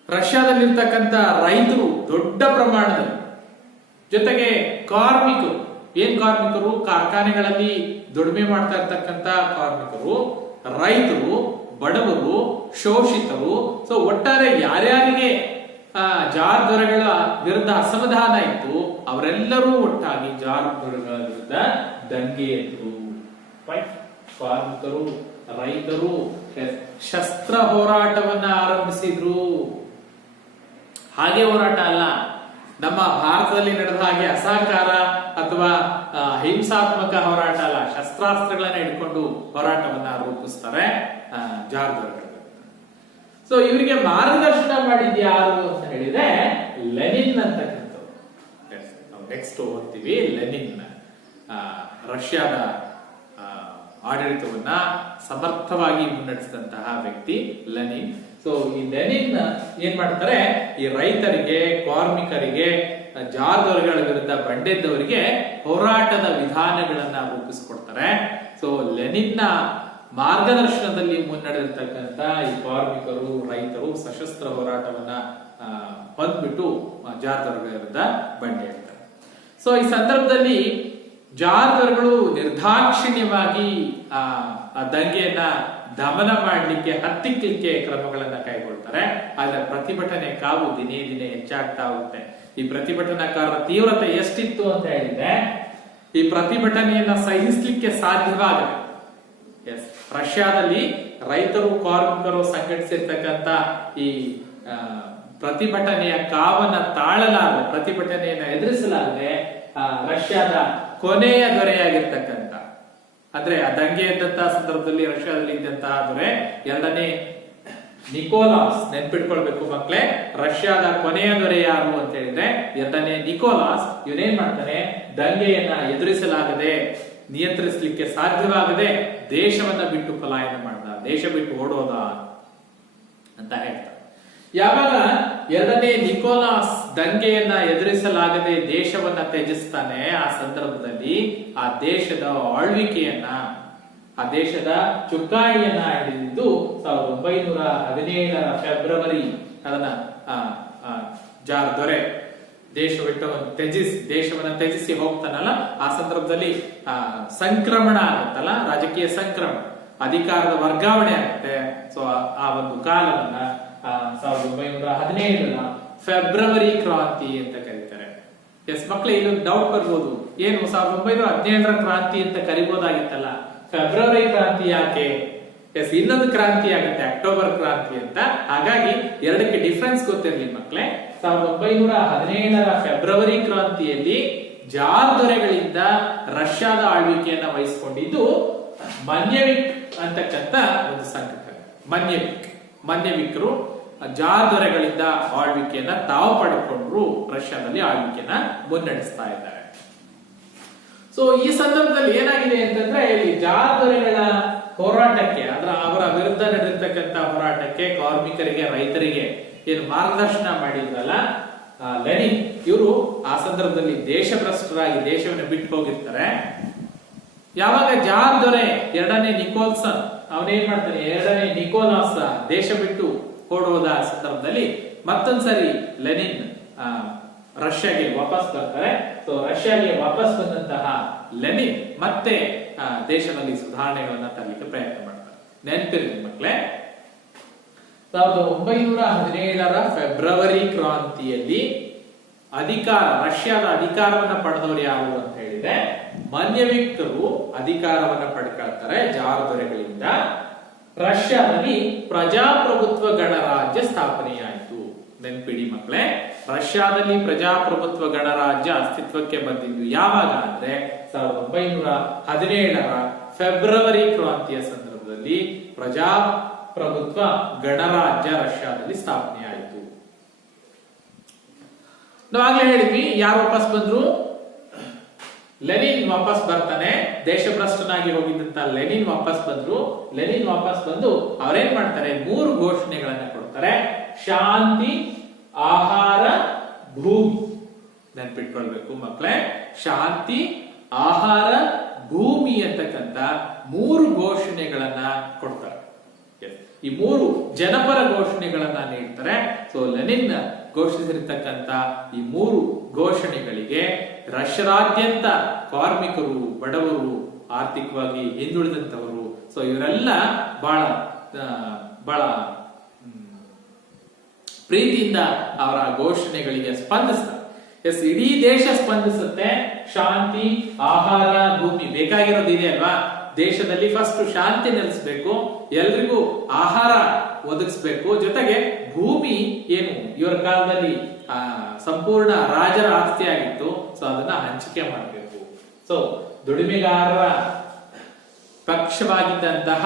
ರಷ್ಯಾದಲ್ಲಿರ್ತಕ್ಕಂಥ ರೈತರು ದೊಡ್ಡ ಪ್ರಮಾಣದಲ್ಲಿ, ಜೊತೆಗೆ ಕಾರ್ಮಿಕರು, ಕಾರ್ಖಾನೆಗಳಲ್ಲಿ ದುಡಿಮೆ ಮಾಡ್ತಾ ಇರ್ತಕ್ಕಂಥ ಕಾರ್ಮಿಕರು, ರೈತರು, ಬಡವರು, ಶೋಷಿತರು, ಸೊ ಒಟ್ಟಾರೆ ಯಾರ್ಯಾರಿಗೆ ಜಾರ್ ದೊರೆಗಳ ವಿರುದ್ಧ ಅಸಮಾಧಾನ ಇತ್ತು, ಅವರೆಲ್ಲರೂ ಒಟ್ಟಾಗಿ ಜಾರ್ ದೊರೆಗಳ ವಿರುದ್ಧ ದಂಗೆ ಎದ್ರು. ಕಾರ್ಮಿಕರು, ರೈತರು ಶಸ್ತ್ರ ಹೋರಾಟವನ್ನ ಆರಂಭಿಸಿದ್ರು. ಹಾಗೆ ಹೋರಾಟ ಅಲ್ಲ, ನಮ್ಮ ಭಾರತದಲ್ಲಿ ನಡೆದ ಹಾಗೆ ಅಸಹಕಾರ ಅಥವಾ ಹಿಂಸಾತ್ಮಕ ಹೋರಾಟ ಅಲ್ಲ, ಶಸ್ತ್ರಾಸ್ತ್ರಗಳನ್ನ ಇಟ್ಕೊಂಡು ಹೋರಾಟವನ್ನ ರೂಪಿಸ್ತಾರೆ ಜಾರ್ ದೊರೆಗಳು. ಸೊ ಇವರಿಗೆ ಮಾರ್ಗದರ್ಶನ ಮಾಡಿದ್ ಯಾರು ಅಂತ ಹೇಳಿದ್ರೆ ಲೆನಿನ್ ಅಂತಕ್ಕಂಥವ್ರು. ನೆಕ್ಸ್ಟ್ ಓದ್ತೀವಿ. ಲೆನಿನ್ ರಷ್ಯಾದ ಆಡಳಿತವನ್ನ ಸಮರ್ಥವಾಗಿ ಮುನ್ನಡೆಸಿದಂತಹ ವ್ಯಕ್ತಿ ಲೆನಿನ್. ಸೊ ಈ ಲೆನಿನ್ ಏನ್ ಮಾಡ್ತಾರೆ, ಈ ರೈತರಿಗೆ, ಕಾರ್ಮಿಕರಿಗೆ, ಜಾರ್ ದೊರೆಗಳ ವಿರುದ್ಧ ಬಂಡೆದ್ದವರಿಗೆ ಹೋರಾಟದ ವಿಧಾನಗಳನ್ನ ರೂಪಿಸಿಕೊಡ್ತಾರೆ. ಸೊ ಲೆನಿನ್ನ ಮಾರ್ಗದರ್ಶನದಲ್ಲಿ ಮುನ್ನಡೆದಿರ್ತಕ್ಕಂಥ ಈ ಕಾರ್ಮಿಕರು, ರೈತರು ಸಶಸ್ತ್ರ ಹೋರಾಟವನ್ನ ಹೊಂದ್ಬಿಟ್ಟು ಜಾರ್ ದೊರೆಗಳ ವಿರುದ್ಧ ಬಂಡೆ ಇಡ್ತಾರೆ. ಸೊ ಈ ಸಂದರ್ಭದಲ್ಲಿ ಜಾರ್ ದೊರೆಗಳು ನಿರ್ದಾಕ್ಷಿಣ್ಯವಾಗಿ ಆ ದಂಗೆಯನ್ನ ದಮನ ಮಾಡಲಿಕ್ಕೆ, ಹತ್ತಿಕ್ಕಲಿಕ್ಕೆ ಕ್ರಮಗಳನ್ನ ಕೈಗೊಳ್ತಾರೆ. ಆದ್ರೆ ಪ್ರತಿಭಟನೆ ಕಾವು ದಿನೇ ದಿನೇ ಹೆಚ್ಚಾಗ್ತಾ ಹೋಗುತ್ತೆ. ಈ ಪ್ರತಿಭಟನಾಕಾರರ ತೀವ್ರತೆ ಎಷ್ಟಿತ್ತು ಅಂತ ಹೇಳಿದ್ರೆ, ಈ ಪ್ರತಿಭಟನೆಯನ್ನ ಸಹಿಸಲಿಕ್ಕೆ ಸಾಧ್ಯವಾಗಲ್ಲ. ರಷ್ಯಾದಲ್ಲಿ ರೈತರು, ಕಾರ್ಮಿಕರು ಸಂಘಟಿಸಿರ್ತಕ್ಕಂಥ ಈ ಪ್ರತಿಭಟನೆಯ ಕಾವನ್ನ ತಾಳಲಾರದೆ, ಪ್ರತಿಭಟನೆಯನ್ನ ಎದುರಿಸಲಾರದೆ ರಷ್ಯಾದ ಕೊನೆಯ ದೊರೆಯಾಗಿರ್ತಕ್ಕಂಥ, ಅಂದ್ರೆ ಆ ದಂಗೆ ಇದ್ದಂತಹ ಸಂದರ್ಭದಲ್ಲಿ ರಷ್ಯಾದಲ್ಲಿ ಇದ್ದಂತಹ ದೊರೆ ಎರಡನೇ ನಿಕೋಲಾಸ್. ನೆನ್ಪಿಟ್ಕೊಳ್ಬೇಕು ಮಕ್ಕಳೇ, ರಷ್ಯಾದ ಕೊನೆಯ ದೊರೆ ಯಾರು ಅಂತ ಹೇಳಿದ್ರೆ ಎರಡನೇ ನಿಕೋಲಾಸ್. ಇವನೇನ್ ಮಾಡ್ತಾನೆ, ದಂಗೆಯನ್ನ ಎದುರಿಸಲಾಗದೆ, ನಿಯಂತ್ರಿಸಲಿಕ್ಕೆ ಸಾಧ್ಯವಾಗದೆ ದೇಶವನ್ನ ಬಿಟ್ಟು ಪಲಾಯನ ಮಾಡ್ದ, ದೇಶ ಬಿಟ್ಟು ಓಡೋದ ಅಂತ ಹೇಳ್ತಾರೆ. ಯಾವಾಗ ಎರಡನೇ ನಿಕೋಲಾಸ್ ದಂಗೆಯನ್ನ ಎದುರಿಸಲಾಗದೆ ದೇಶವನ್ನ ತ್ಯಜಿಸ್ತಾನೆ, ಆ ಸಂದರ್ಭದಲ್ಲಿ ಆ ದೇಶದ ಆಳ್ವಿಕೆಯನ್ನ, ಆ ದೇಶದ ಚುಕ್ಕಾಣಿಯನ್ನ ಹಿಡಿದಿದ್ದು 1917 ಫೆಬ್ರವರಿ ಅದನ್ನ ಜಾರ್ ದೊರೆ ದೇಶವನ್ನ ತ್ಯಜಿಸಿ ಹೋಗ್ತಾನಲ್ಲ, ಆ ಸಂದರ್ಭದಲ್ಲಿ ಸಂಕ್ರಮಣ ಆಗುತ್ತಲ್ಲ, ರಾಜಕೀಯ ಸಂಕ್ರಮಣ, ಅಧಿಕಾರದ ವರ್ಗಾವಣೆ ಆಗುತ್ತೆ. ಸೊ ಆ ಒಂದು ಕಾಲವನ್ನ 1917 ಫೆಬ್ರವರಿ ಕ್ರಾಂತಿ ಅಂತ ಕರೀತಾರೆ. ಎಸ್ ಮಕ್ಕಳೇ, ಇಲ್ಲೊಂದು ಡೌಟ್ ಬರ್ಬೋದು, ಏನು 1917 ಕ್ರಾಂತಿ ಅಂತ ಕರಿಬಹುದಾಗಿತ್ತಲ್ಲ, ಫೆಬ್ರವರಿ ಕ್ರಾಂತಿ ಯಾಕೆ? ಎಸ್, ಇನ್ನೊಂದು ಕ್ರಾಂತಿ ಆಗುತ್ತೆ ಅಕ್ಟೋಬರ್ ಕ್ರಾಂತಿ ಅಂತ. ಹಾಗಾಗಿ ಎರಡಕ್ಕೆ ಡಿಫರೆನ್ಸ್ ಗೊತ್ತಿರಲಿ ಮಕ್ಕಳೇ. 1917 ಫೆಬ್ರವರಿ ಕ್ರಾಂತಿಯಲ್ಲಿ ಜಾರ್ ದೊರೆಗಳಿಂದ ರಷ್ಯಾದ ಆಳ್ವಿಕೆಯನ್ನ ವಹಿಸಿಕೊಂಡಿದ್ದು ಮನ್ಯವಿಕ್ ಅಂತಕ್ಕಂಥ ಒಂದು ಸಂಘಟನೆ. ಮನ್ಯವಿಕ್ರು ಜಾರ್ ದೊರೆಗಳಿಂದ ಆಳ್ವಿಕೆಯನ್ನ ತಾವು ಪಡೆದುಕೊಂಡ್ರು, ರಷ್ಯಾದಲ್ಲಿ ಆಳ್ವಿಕೆಯನ್ನ ಮುನ್ನಡೆಸ್ತಾ ಇದ್ದಾರೆ. ಸೊ ಈ ಸಂದರ್ಭದಲ್ಲಿ ಏನಾಗಿದೆ ಅಂತಂದ್ರೆ, ಇಲ್ಲಿ ಜಾರ್ ದೊರೆಗಳ ಹೋರಾಟಕ್ಕೆ, ಅವರ ವಿರುದ್ಧ ನಡೆದಿರ್ತಕ್ಕಂಥ ಹೋರಾಟಕ್ಕೆ ಕಾರ್ಮಿಕರಿಗೆ, ರೈತರಿಗೆ ಏನು ಮಾರ್ಗದರ್ಶನ ಮಾಡಿದ್ರಲ್ಲ ಲೆನಿನ್, ಇವರು ಆ ಸಂದರ್ಭದಲ್ಲಿ ದೇಶಭ್ರಷ್ಟರಾಗಿ ದೇಶವನ್ನು ಬಿಟ್ಟು ಹೋಗಿರ್ತಾರೆ. ಯಾವಾಗ ಜಾರ್ ದೊರೆ ಎರಡನೇ ನಿಕೋಲ್ಸನ್ ಅವನೇನ್ ಮಾಡ್ತಾನೆ, ಎರಡನೇ ನಿಕೋಲಾಸ್ ದೇಶ ಬಿಟ್ಟು ಓಡೋದ ಸಂದರ್ಭದಲ್ಲಿ ಮತ್ತೊಂದ್ಸರಿ ಲೆನಿನ್ ರಷ್ಯಾಗೆ ವಾಪಸ್ ಬರ್ತಾರೆ. ಸೊ ರಷ್ಯಾಗೆ ವಾಪಸ್ ಬಂದಂತಹ ಲೆನಿನ್ ಮತ್ತೆ ದೇಶದಲ್ಲಿ ಸುಧಾರಣೆಗಳನ್ನ ತರಲಿಕ್ಕೆ ಪ್ರಯತ್ನ ಮಾಡ್ತಾರೆ. ನೆನಪಿರಲಿ ಮಕ್ಕಳೇ, 1917 ಫೆಬ್ರವರಿ ಕ್ರಾಂತಿಯಲ್ಲಿ ರಷ್ಯಾದ ಅಧಿಕಾರವನ್ನ ಪಡೆದವರು ಯಾರು ಅಂತ ಹೇಳಿದ್ರೆ ಮನ್ಯವಿಕ್ರು ಅಧಿಕಾರವನ್ನ ಪಡ್ಕೊಳ್ತಾರೆ ಜಾರ್ ದೊರೆಗಳಿಂದ. ರಷ್ಯಾದಲ್ಲಿ ಪ್ರಜಾಪ್ರಭುತ್ವ ಗಣರಾಜ್ಯ ಸ್ಥಾಪನೆಯಾಯಿತು. ನೆನ್ಪಿಡಿ ಮಕ್ಕಳೇ, ರಷ್ಯಾದಲ್ಲಿ ಪ್ರಜಾಪ್ರಭುತ್ವ ಗಣರಾಜ್ಯ ಅಸ್ತಿತ್ವಕ್ಕೆ ಬಂದಿದ್ದು ಯಾವಾಗ ಅಂದ್ರೆ 1917 ಫೆಬ್ರವರಿ ಕ್ರಾಂತಿಯ ಸಂದರ್ಭದಲ್ಲಿ ಪ್ರಜಾಪ್ರಭುತ್ವ ಗಣರಾಜ್ಯ ರಷ್ಯಾದಲ್ಲಿ ಸ್ಥಾಪನೆಯಾಯಿತು. ನಾವಾಗ್ಲೇ ಹೇಳಿದ್ವಿ, ಯಾರು ವಾಪಸ್ ಬಂದ್ರು? ಲೆನಿನ್ ವಾಪಸ್ ಬರ್ತಾನೆ. ದೇಶಭ್ರಷ್ಟನಾಗಿ ಹೋಗಿದ್ದಂತ ಲೆನಿನ್ ವಾಪಸ್ ಬಂದ್ರು. ಲೆನಿನ್ ವಾಪಸ್ ಬಂದು ಅವರೇನ್ ಮಾಡ್ತಾರೆ, 3 ಘೋಷಣೆಗಳನ್ನ ಕೊಡ್ತಾರೆ. ಶಾಂತಿ, ಆಹಾರ, ಭೂಮಿ. ನೆನ್ಪಿಟ್ಕೊಳ್ಬೇಕು ಮಕ್ಕಳೇ, ಶಾಂತಿ, ಆಹಾರ, ಭೂಮಿ ಅಂತಕ್ಕಂತ 3 ಘೋಷಣೆಗಳನ್ನ ಕೊಡ್ತಾರೆ. ಈ 3 ಜನಪರ ಘೋಷಣೆಗಳನ್ನ ನೀಡ್ತಾರೆ. ಸೊ ಲೆನಿನ್ ಘೋಷಿಸಿರ್ತಕ್ಕಂತ ಈ 3 ಘೋಷಣೆಗಳಿಗೆ ರಷ್ಯಾದ್ಯಂತ ಕಾರ್ಮಿಕರು, ಬಡವರು, ಆರ್ಥಿಕವಾಗಿ ಹಿಂದುಳಿದಂತವರು, ಸೊ ಇವರೆಲ್ಲ ಬಹಳ ಪ್ರೀತಿಯಿಂದ ಅವರ ಘೋಷಣೆಗಳಿಗೆ ಸ್ಪಂದಿಸ್ತಾರೆ. ಎಸ್, ಇಡೀ ದೇಶ ಸ್ಪಂದಿಸುತ್ತೆ. ಶಾಂತಿ, ಆಹಾರ, ಭೂಮಿ ಬೇಕಾಗಿರೋದು ಇದೆ ಅಲ್ವಾ. ದೇಶದಲ್ಲಿ ಫಸ್ಟ್ ಶಾಂತಿ ನೆಲೆಸಬೇಕು, ಎಲ್ರಿಗೂ ಆಹಾರ ಒದಗಿಸ್ಬೇಕು, ಜೊತೆಗೆ ಭೂಮಿ ಏನು ಇವರ ಕಾಲದಲ್ಲಿ ಸಂಪೂರ್ಣ ರಾಜರ ಆಸ್ತಿ ಆಗಿತ್ತು, ಸೊ ಅದನ್ನ ಹಂಚಿಕೆ ಮಾಡಬೇಕು. ಸೊ ದುಡಿಮೆಗಾರರ ಪಕ್ಷವಾಗಿದ್ದಂತಹ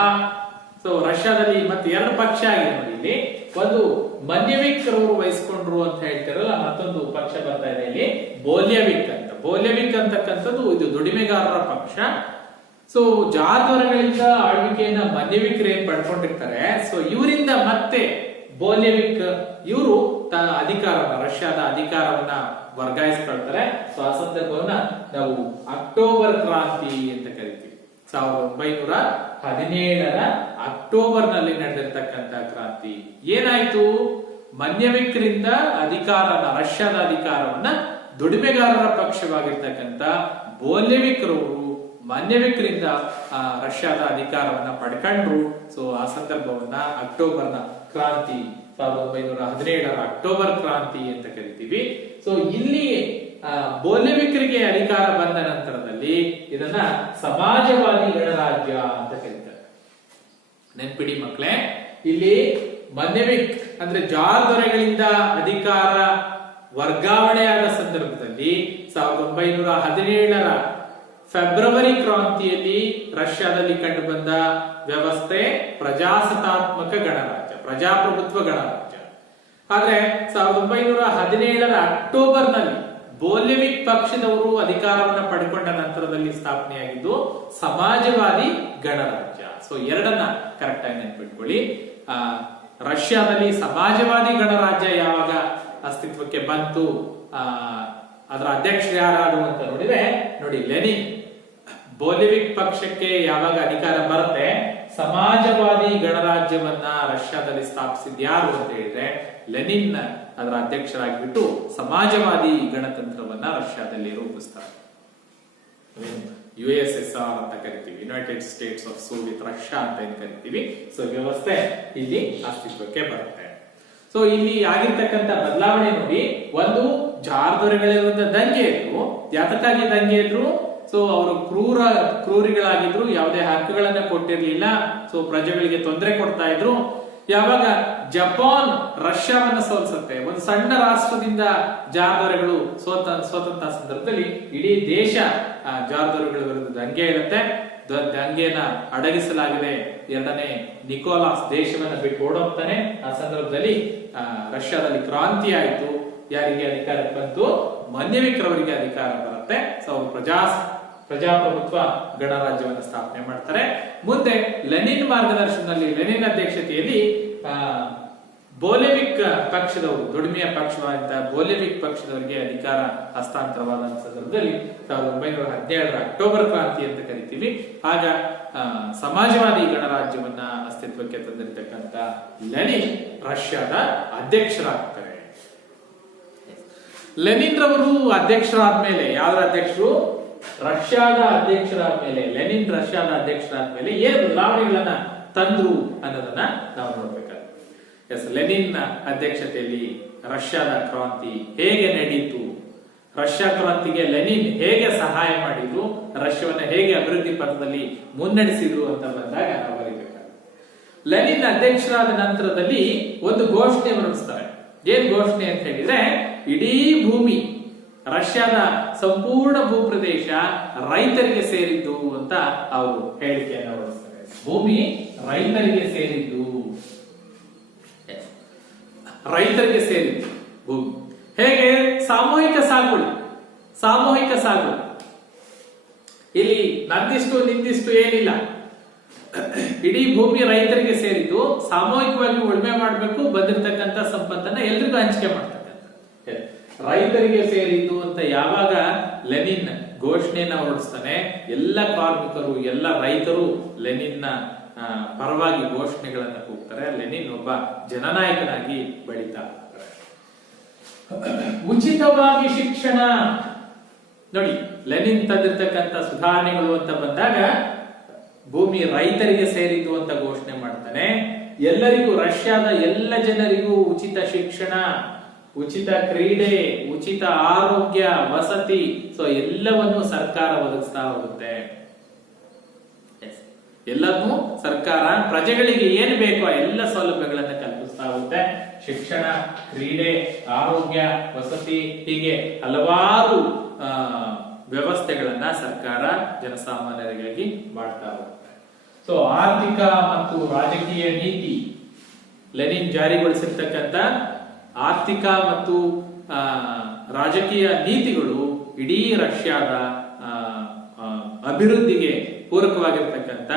ರಷ್ಯಾದಲ್ಲಿ ಮತ್ತೆ ಎರಡು ಪಕ್ಷ ಆಗಿದೆ ನೋಡಿ. ಇಲ್ಲಿ ಒಂದು ಮನ್ಯವಿಕ್ ರವರು ವಹಿಸ್ಕೊಂಡ್ರು ಅಂತ ಹೇಳ್ತಾರಲ್ಲ, ಮತ್ತೊಂದು ಪಕ್ಷ ಬರ್ತಾ ಇದೆ ಇಲ್ಲಿ ಬೋಲ್ಯವಿಕ್ ಅಂತ. ಬೋಲ್ಯವಿಕ್ ಅಂತಕ್ಕಂಥದ್ದು ಇದು ದುಡಿಮೆಗಾರರ ಪಕ್ಷ. ಸೊ ಜಾರ್ದೊರೆಗಳಿಂದ ಆಳ್ವಿಕೆಯನ್ನ ಮನ್ಯವಿಕ್ ಏನ್ ಪಡ್ಕೊಂಡಿರ್ತಾರೆ, ಸೊ ಇವರಿಂದ ಮತ್ತೆ ಬೋಲ್ಯವಿಕ್ ಇವರು ಅಧಿಕಾರವನ್ನ, ರಷ್ಯಾದ ಅಧಿಕಾರವನ್ನ ವರ್ಗಾಯಿಸ್ಕೊಳ್ತಾರೆ. ಸೊ ಆ ಸಂದರ್ಭವನ್ನ ನಾವು ಅಕ್ಟೋಬರ್ ಕ್ರಾಂತಿ ಅಂತ ಕರಿತೀವಿ. 1917ರ ಅಕ್ಟೋಬರ್ ನಲ್ಲಿ ನಡೆದಿರ್ತಕ್ಕಂಥ ಕ್ರಾಂತಿ. ಏನಾಯ್ತು? ಮನ್ಯವಿಕ್ರಿಂದ ರಷ್ಯಾದ ಅಧಿಕಾರವನ್ನ ದುಡಿಮೆಗಾರರ ಪಕ್ಷವಾಗಿರ್ತಕ್ಕಂಥ ಬೋಲ್ಯವಿಕ್ರವರು ಮನ್ಯವಿಕ್ರಿಂದ ರಷ್ಯಾದ ಅಧಿಕಾರವನ್ನ ಪಡ್ಕೊಂಡ್ರು. ಸೊ ಆ ಸಂದರ್ಭವನ್ನ ಅಕ್ಟೋಬರ್ನ ಕ್ರಾಂತಿ, 1917ರ ಅಕ್ಟೋಬರ್ ಕ್ರಾಂತಿ ಅಂತ ಕರಿತೀವಿ. ಸೊ ಇಲ್ಲಿ ಬೋಲ್ಯವಿಕ್ರಿಗೆ ಅಧಿಕಾರ ಬಂದ ನಂತರದಲ್ಲಿ ಇದನ್ನ ಸಮಾಜವಾದಿ ಗಣರಾಜ್ಯ ಅಂತ ಕರೀತಾರೆ. ನೆನ್ಪಿಡಿ ಮಕ್ಕಳೇ, ಇಲ್ಲಿ ಮನ್ಯವಿಕ್ ಅಂದ್ರೆ ಜಾರ್ ದೊರೆಗಳಿಂದ ಅಧಿಕಾರ ವರ್ಗಾವಣೆಯಾದ ಸಂದರ್ಭದಲ್ಲಿ 1917ರ ಫೆಬ್ರವರಿ ಕ್ರಾಂತಿಯಲ್ಲಿ ರಷ್ಯಾದಲ್ಲಿ ಕಂಡು ಬಂದ ವ್ಯವಸ್ಥೆ ಪ್ರಜಾಸತ್ತಾತ್ಮಕ ಗಣರಾಜ್ಯ, ಪ್ರಜಾಪ್ರಭುತ್ವ ಗಣರಾಜ್ಯ. ಆದ್ರೆ 1917ರ ಅಕ್ಟೋಬರ್ ನಲ್ಲಿ ಬೋಲ್ಯವಿಕ್ ಪಕ್ಷದವರು ಅಧಿಕಾರವನ್ನ ಪಡೆಕೊಂಡ ನಂತರದಲ್ಲಿ ಸ್ಥಾಪನೆಯಾಗಿದ್ದು ಸಮಾಜವಾದಿ ಗಣರಾಜ್ಯ. ಸೊ ಎರಡನ್ನ ಕರೆಕ್ಟ್ ಆಗಿ ನೆನ್ಪಿಟ್ಕೊಳ್ಳಿ. ರಷ್ಯಾದಲ್ಲಿ ಸಮಾಜವಾದಿ ಗಣರಾಜ್ಯ ಯಾವಾಗ ಅಸ್ತಿತ್ವಕ್ಕೆ ಬಂತು, ಅದರ ಅಧ್ಯಕ್ಷರು ಯಾರಾದ್ರು ಅಂತ ನೋಡಿದ್ರೆ ನೋಡಿ, ಲೆನಿನ್. ಬೋಲ್ಯವಿಕ್ ಪಕ್ಷಕ್ಕೆ ಯಾವಾಗ ಅಧಿಕಾರ ಬರುತ್ತೆ, ಸಮಾಜವಾದಿ ಗಣರಾಜ್ಯವನ್ನ ರಷ್ಯಾದಲ್ಲಿ ಸ್ಥಾಪಿಸಿದ ಯಾರು ಅಂತ ಹೇಳಿದ್ರೆ ಲೆನಿನ್ ಅದರ ಅಧ್ಯಕ್ಷರಾಗಿಬಿಟ್ಟು ಸಮಾಜವಾದಿ ಗಣತಂತ್ರವನ್ನ ರಷ್ಯಾದಲ್ಲಿ ರೂಪಿಸ್ತಾರೆ. USSR ಅಂತ ಕರಿತೀವಿ, United States of Soviet Russia ಅಂತ ಏನ್ ಕರಿತೀವಿ. ಸೊ ವ್ಯವಸ್ಥೆ ಇಲ್ಲಿ ಅಸ್ತಿತ್ವಕ್ಕೆ ಬರುತ್ತೆ. ಸೊ ಇಲ್ಲಿ ಆಗಿರ್ತಕ್ಕಂಥ ಬದಲಾವಣೆ ನೋಡಿ, ಒಂದು ಜಾರ್ ದೊರೆಗಳಿರುವಂತ ದಂಗೆ ಇದ್ರು. ಯಾತಕ್ಕಾಗಿ ದಂಗೆ ಇದ್ರು? ಸೊ ಅವರು ಕ್ರೂರಿಗಳಾಗಿದ್ರು, ಯಾವುದೇ ಹಕ್ಕುಗಳನ್ನ ಕೊಟ್ಟಿರ್ಲಿಲ್ಲ. ಸೊ ಪ್ರಜೆಗಳಿಗೆ ತೊಂದರೆ ಕೊಡ್ತಾ ಇದ್ರು. ಯಾವಾಗ ಜಪಾನ್ ರಷ್ಯಾವನ್ನ ಸೋಲಿಸುತ್ತೆ, ಒಂದು ಸಣ್ಣ ರಾಷ್ಟ್ರದಿಂದ ಜಾರ್ ದೊರೆಗಳು ಸೋತಂತ ಸಂದರ್ಭದಲ್ಲಿ ಇಡೀ ದೇಶ ಜಾರ್ ದೊರೆಗಳ ವಿರುದ್ಧ ದಂಗೆ ಇರುತ್ತೆ. ದಂಗೆನ ಅಡಗಿಸಲಾಗಿದೆ. ಎರಡನೇ ನಿಕೋಲಾಸ್ ದೇಶವನ್ನ ಬಿಟ್ಟು ಓಡೋಗ್ತಾನೆ. ಆ ಸಂದರ್ಭದಲ್ಲಿ ರಷ್ಯಾದಲ್ಲಿ ಕ್ರಾಂತಿ ಆಯಿತು. ಯಾರಿಗೆ ಅಧಿಕಾರ ಬಂತು? ಮನ್ಯವಿಕ್ರವರಿಗೆ ಅಧಿಕಾರ ಬರುತ್ತೆ. ಸೊ ಅವರು ಪ್ರಜಾಪ್ರಭುತ್ವ ಗಣರಾಜ್ಯವನ್ನು ಸ್ಥಾಪನೆ ಮಾಡ್ತಾರೆ. ಮುಂದೆ ಲೆನಿನ್ ಮಾರ್ಗದರ್ಶನದಲ್ಲಿ, ಲೆನಿನ್ ಅಧ್ಯಕ್ಷತೆಯಲ್ಲಿ ಬೋಲ್ಯವಿಕ್ ಪಕ್ಷದವರು, ದುಡಿಮೆಯ ಪಕ್ಷವಾದ ಬೋಲ್ಯವಿಕ್ ಪಕ್ಷದವರಿಗೆ ಅಧಿಕಾರ ಹಸ್ತಾಂತರವಾದ ಸಂದರ್ಭದಲ್ಲಿ 1917ರ ಅಕ್ಟೋಬರ್ ಕ್ರಾಂತಿ ಅಂತ ಕರಿತೀವಿ. ಆಗ ಸಮಾಜವಾದಿ ಗಣರಾಜ್ಯವನ್ನ ಅಸ್ತಿತ್ವಕ್ಕೆ ತಂದಿರತಕ್ಕಂತ ಲೆನಿನ್ ರಷ್ಯಾದ ಅಧ್ಯಕ್ಷರಾಗ್ತಾರೆ. ಲೆನಿನ್ ರವರು ಅಧ್ಯಕ್ಷರಾದ್ಮೇಲೆ, ಯಾವ್ರ ಅಧ್ಯಕ್ಷರು? ರಷ್ಯಾದ ಅಧ್ಯಕ್ಷರಾದ್ಮೇಲೆ, ಲೆನಿನ್ ರಷ್ಯಾದ ಅಧ್ಯಕ್ಷರಾದ್ಮೇಲೆ ಏನು ಬದಲಾವಣೆಗಳನ್ನ ತಂದ್ರು ಅನ್ನೋದನ್ನ ನಾವು ನೋಡ್ಬೇಕಾಗುತ್ತೆ. ಎಸ್, ಲೆನಿನ್ ಅಧ್ಯಕ್ಷತೆಯಲ್ಲಿ ರಷ್ಯಾದ ಕ್ರಾಂತಿ ಹೇಗೆ ನಡೀತು, ರಷ್ಯಾ ಕ್ರಾಂತಿಗೆ ಲೆನಿನ್ ಹೇಗೆ ಸಹಾಯ ಮಾಡಿದ್ರು, ರಷ್ಯಾವನ್ನ ಹೇಗೆ ಅಭಿವೃದ್ಧಿ ಪಥದಲ್ಲಿ ಮುನ್ನಡೆಸಿದ್ರು ಅಂತ ಬಂದಾಗ ನಾವು ಬರೀಬೇಕಾಗುತ್ತೆ. ಲೆನಿನ್ ಅಧ್ಯಕ್ಷರಾದ ನಂತರದಲ್ಲಿ ಒಂದು ಘೋಷಣೆ ಹೊರಡಿಸ್ತಾರೆ. ಏನ್ ಘೋಷಣೆ ಅಂತ ಹೇಳಿದ್ರೆ, ಇಡೀ ಭೂಮಿ, ರಷ್ಯಾದ ಸಂಪೂರ್ಣ ಭೂಪ್ರದೇಶ ರೈತರಿಗೆ ಸೇರಿದ್ದು ಅಂತ ಅವರು ಹೇಳಿಕೆಯನ್ನು ಹೊರಡಿಸ್ತಾರೆ. ಭೂಮಿ ರೈತರಿಗೆ ಸೇರಿದ್ದು, ರೈತರಿಗೆ ಸೇರಿದ್ದು ಭೂಮಿ. ಹೇಗೆ? ಸಾಮೂಹಿಕ ಸಾಗುವಳಿ. ಇಲ್ಲಿ ನಂದಿಷ್ಟು ನಿಂದಿಷ್ಟು ಏನಿಲ್ಲ. ಇಡೀ ಭೂಮಿ ರೈತರಿಗೆ ಸೇರಿದ್ದು, ಸಾಮೂಹಿಕವಾಗಿ ಉಳುಮೆ ಮಾಡಬೇಕು, ಬಂದಿರತಕ್ಕಂತ ಸಂಪತ್ತನ್ನ ಎಲ್ರಿಗೂ ಹಂಚಿಕೆ ಮಾಡ್ತಕ್ಕಂಥ ರೈತರಿಗೆ ಸೇರಿದ್ದು ಅಂತ ಯಾವಾಗ ಲೆನಿನ್ ಘೋಷಣೆಯನ್ನ ಹೊರಡಿಸ್ತಾನೆ, ಎಲ್ಲ ಕಾರ್ಮಿಕರು, ಎಲ್ಲ ರೈತರು ಲೆನಿನ್ನ ಪರವಾಗಿ ಘೋಷಣೆಗಳನ್ನ ಕೂಗ್ತಾರೆ. ಲೆನಿನ್ ಒಬ್ಬ ಜನನಾಯಕನಾಗಿ ಬೆಳೀತಾ ಇರ್ತಾರೆ. ಉಚಿತವಾಗಿ ಶಿಕ್ಷಣ ನೋಡಿ, ಲೆನಿನ್ ತಂದಿರ್ತಕ್ಕಂಥ ಸುಧಾರಣೆಗಳು ಅಂತ ಬಂದಾಗ ಭೂಮಿ ರೈತರಿಗೆ ಸೇರಿದ್ದು ಅಂತ ಘೋಷಣೆ ಮಾಡ್ತಾನೆ. ಎಲ್ಲರಿಗೂ, ರಷ್ಯಾದ ಎಲ್ಲ ಜನರಿಗೂ ಉಚಿತ ಶಿಕ್ಷಣ, ಉಚಿತ ಕ್ರೀಡೆ, ಉಚಿತ ಆರೋಗ್ಯ, ವಸತಿ, ಸೊ ಎಲ್ಲವನ್ನು ಸರ್ಕಾರ ಒದಗಿಸ್ತಾ ಹೋಗುತ್ತೆ. ಎಲ್ಲದನ್ನೂ ಸರ್ಕಾರ ಪ್ರಜೆಗಳಿಗೆ ಏನ್ ಬೇಕೋ ಎಲ್ಲ ಸೌಲಭ್ಯಗಳನ್ನು ಕಲ್ಪಿಸ್ತಾ ಹೋಗುತ್ತೆ. ಶಿಕ್ಷಣ, ಕ್ರೀಡೆ, ಆರೋಗ್ಯ, ವಸತಿ, ಹೀಗೆ ಹಲವಾರು ವ್ಯವಸ್ಥೆಗಳನ್ನ ಸರ್ಕಾರ ಜನಸಾಮಾನ್ಯರಿಗಾಗಿ ಮಾಡ್ತಾ ಹೋಗುತ್ತೆ. ಸೊ ಆರ್ಥಿಕ ಮತ್ತು ರಾಜಕೀಯ ನೀತಿ, ಲೆನಿನ್ ಜಾರಿಗೊಳಿಸಿರ್ತಕ್ಕಂಥ ಆರ್ಥಿಕ ಮತ್ತು ರಾಜಕೀಯ ನೀತಿಗಳು ಇಡೀ ರಷ್ಯಾದ ಅಭಿವೃದ್ಧಿಗೆ ಪೂರಕವಾಗಿರ್ತಕ್ಕಂಥ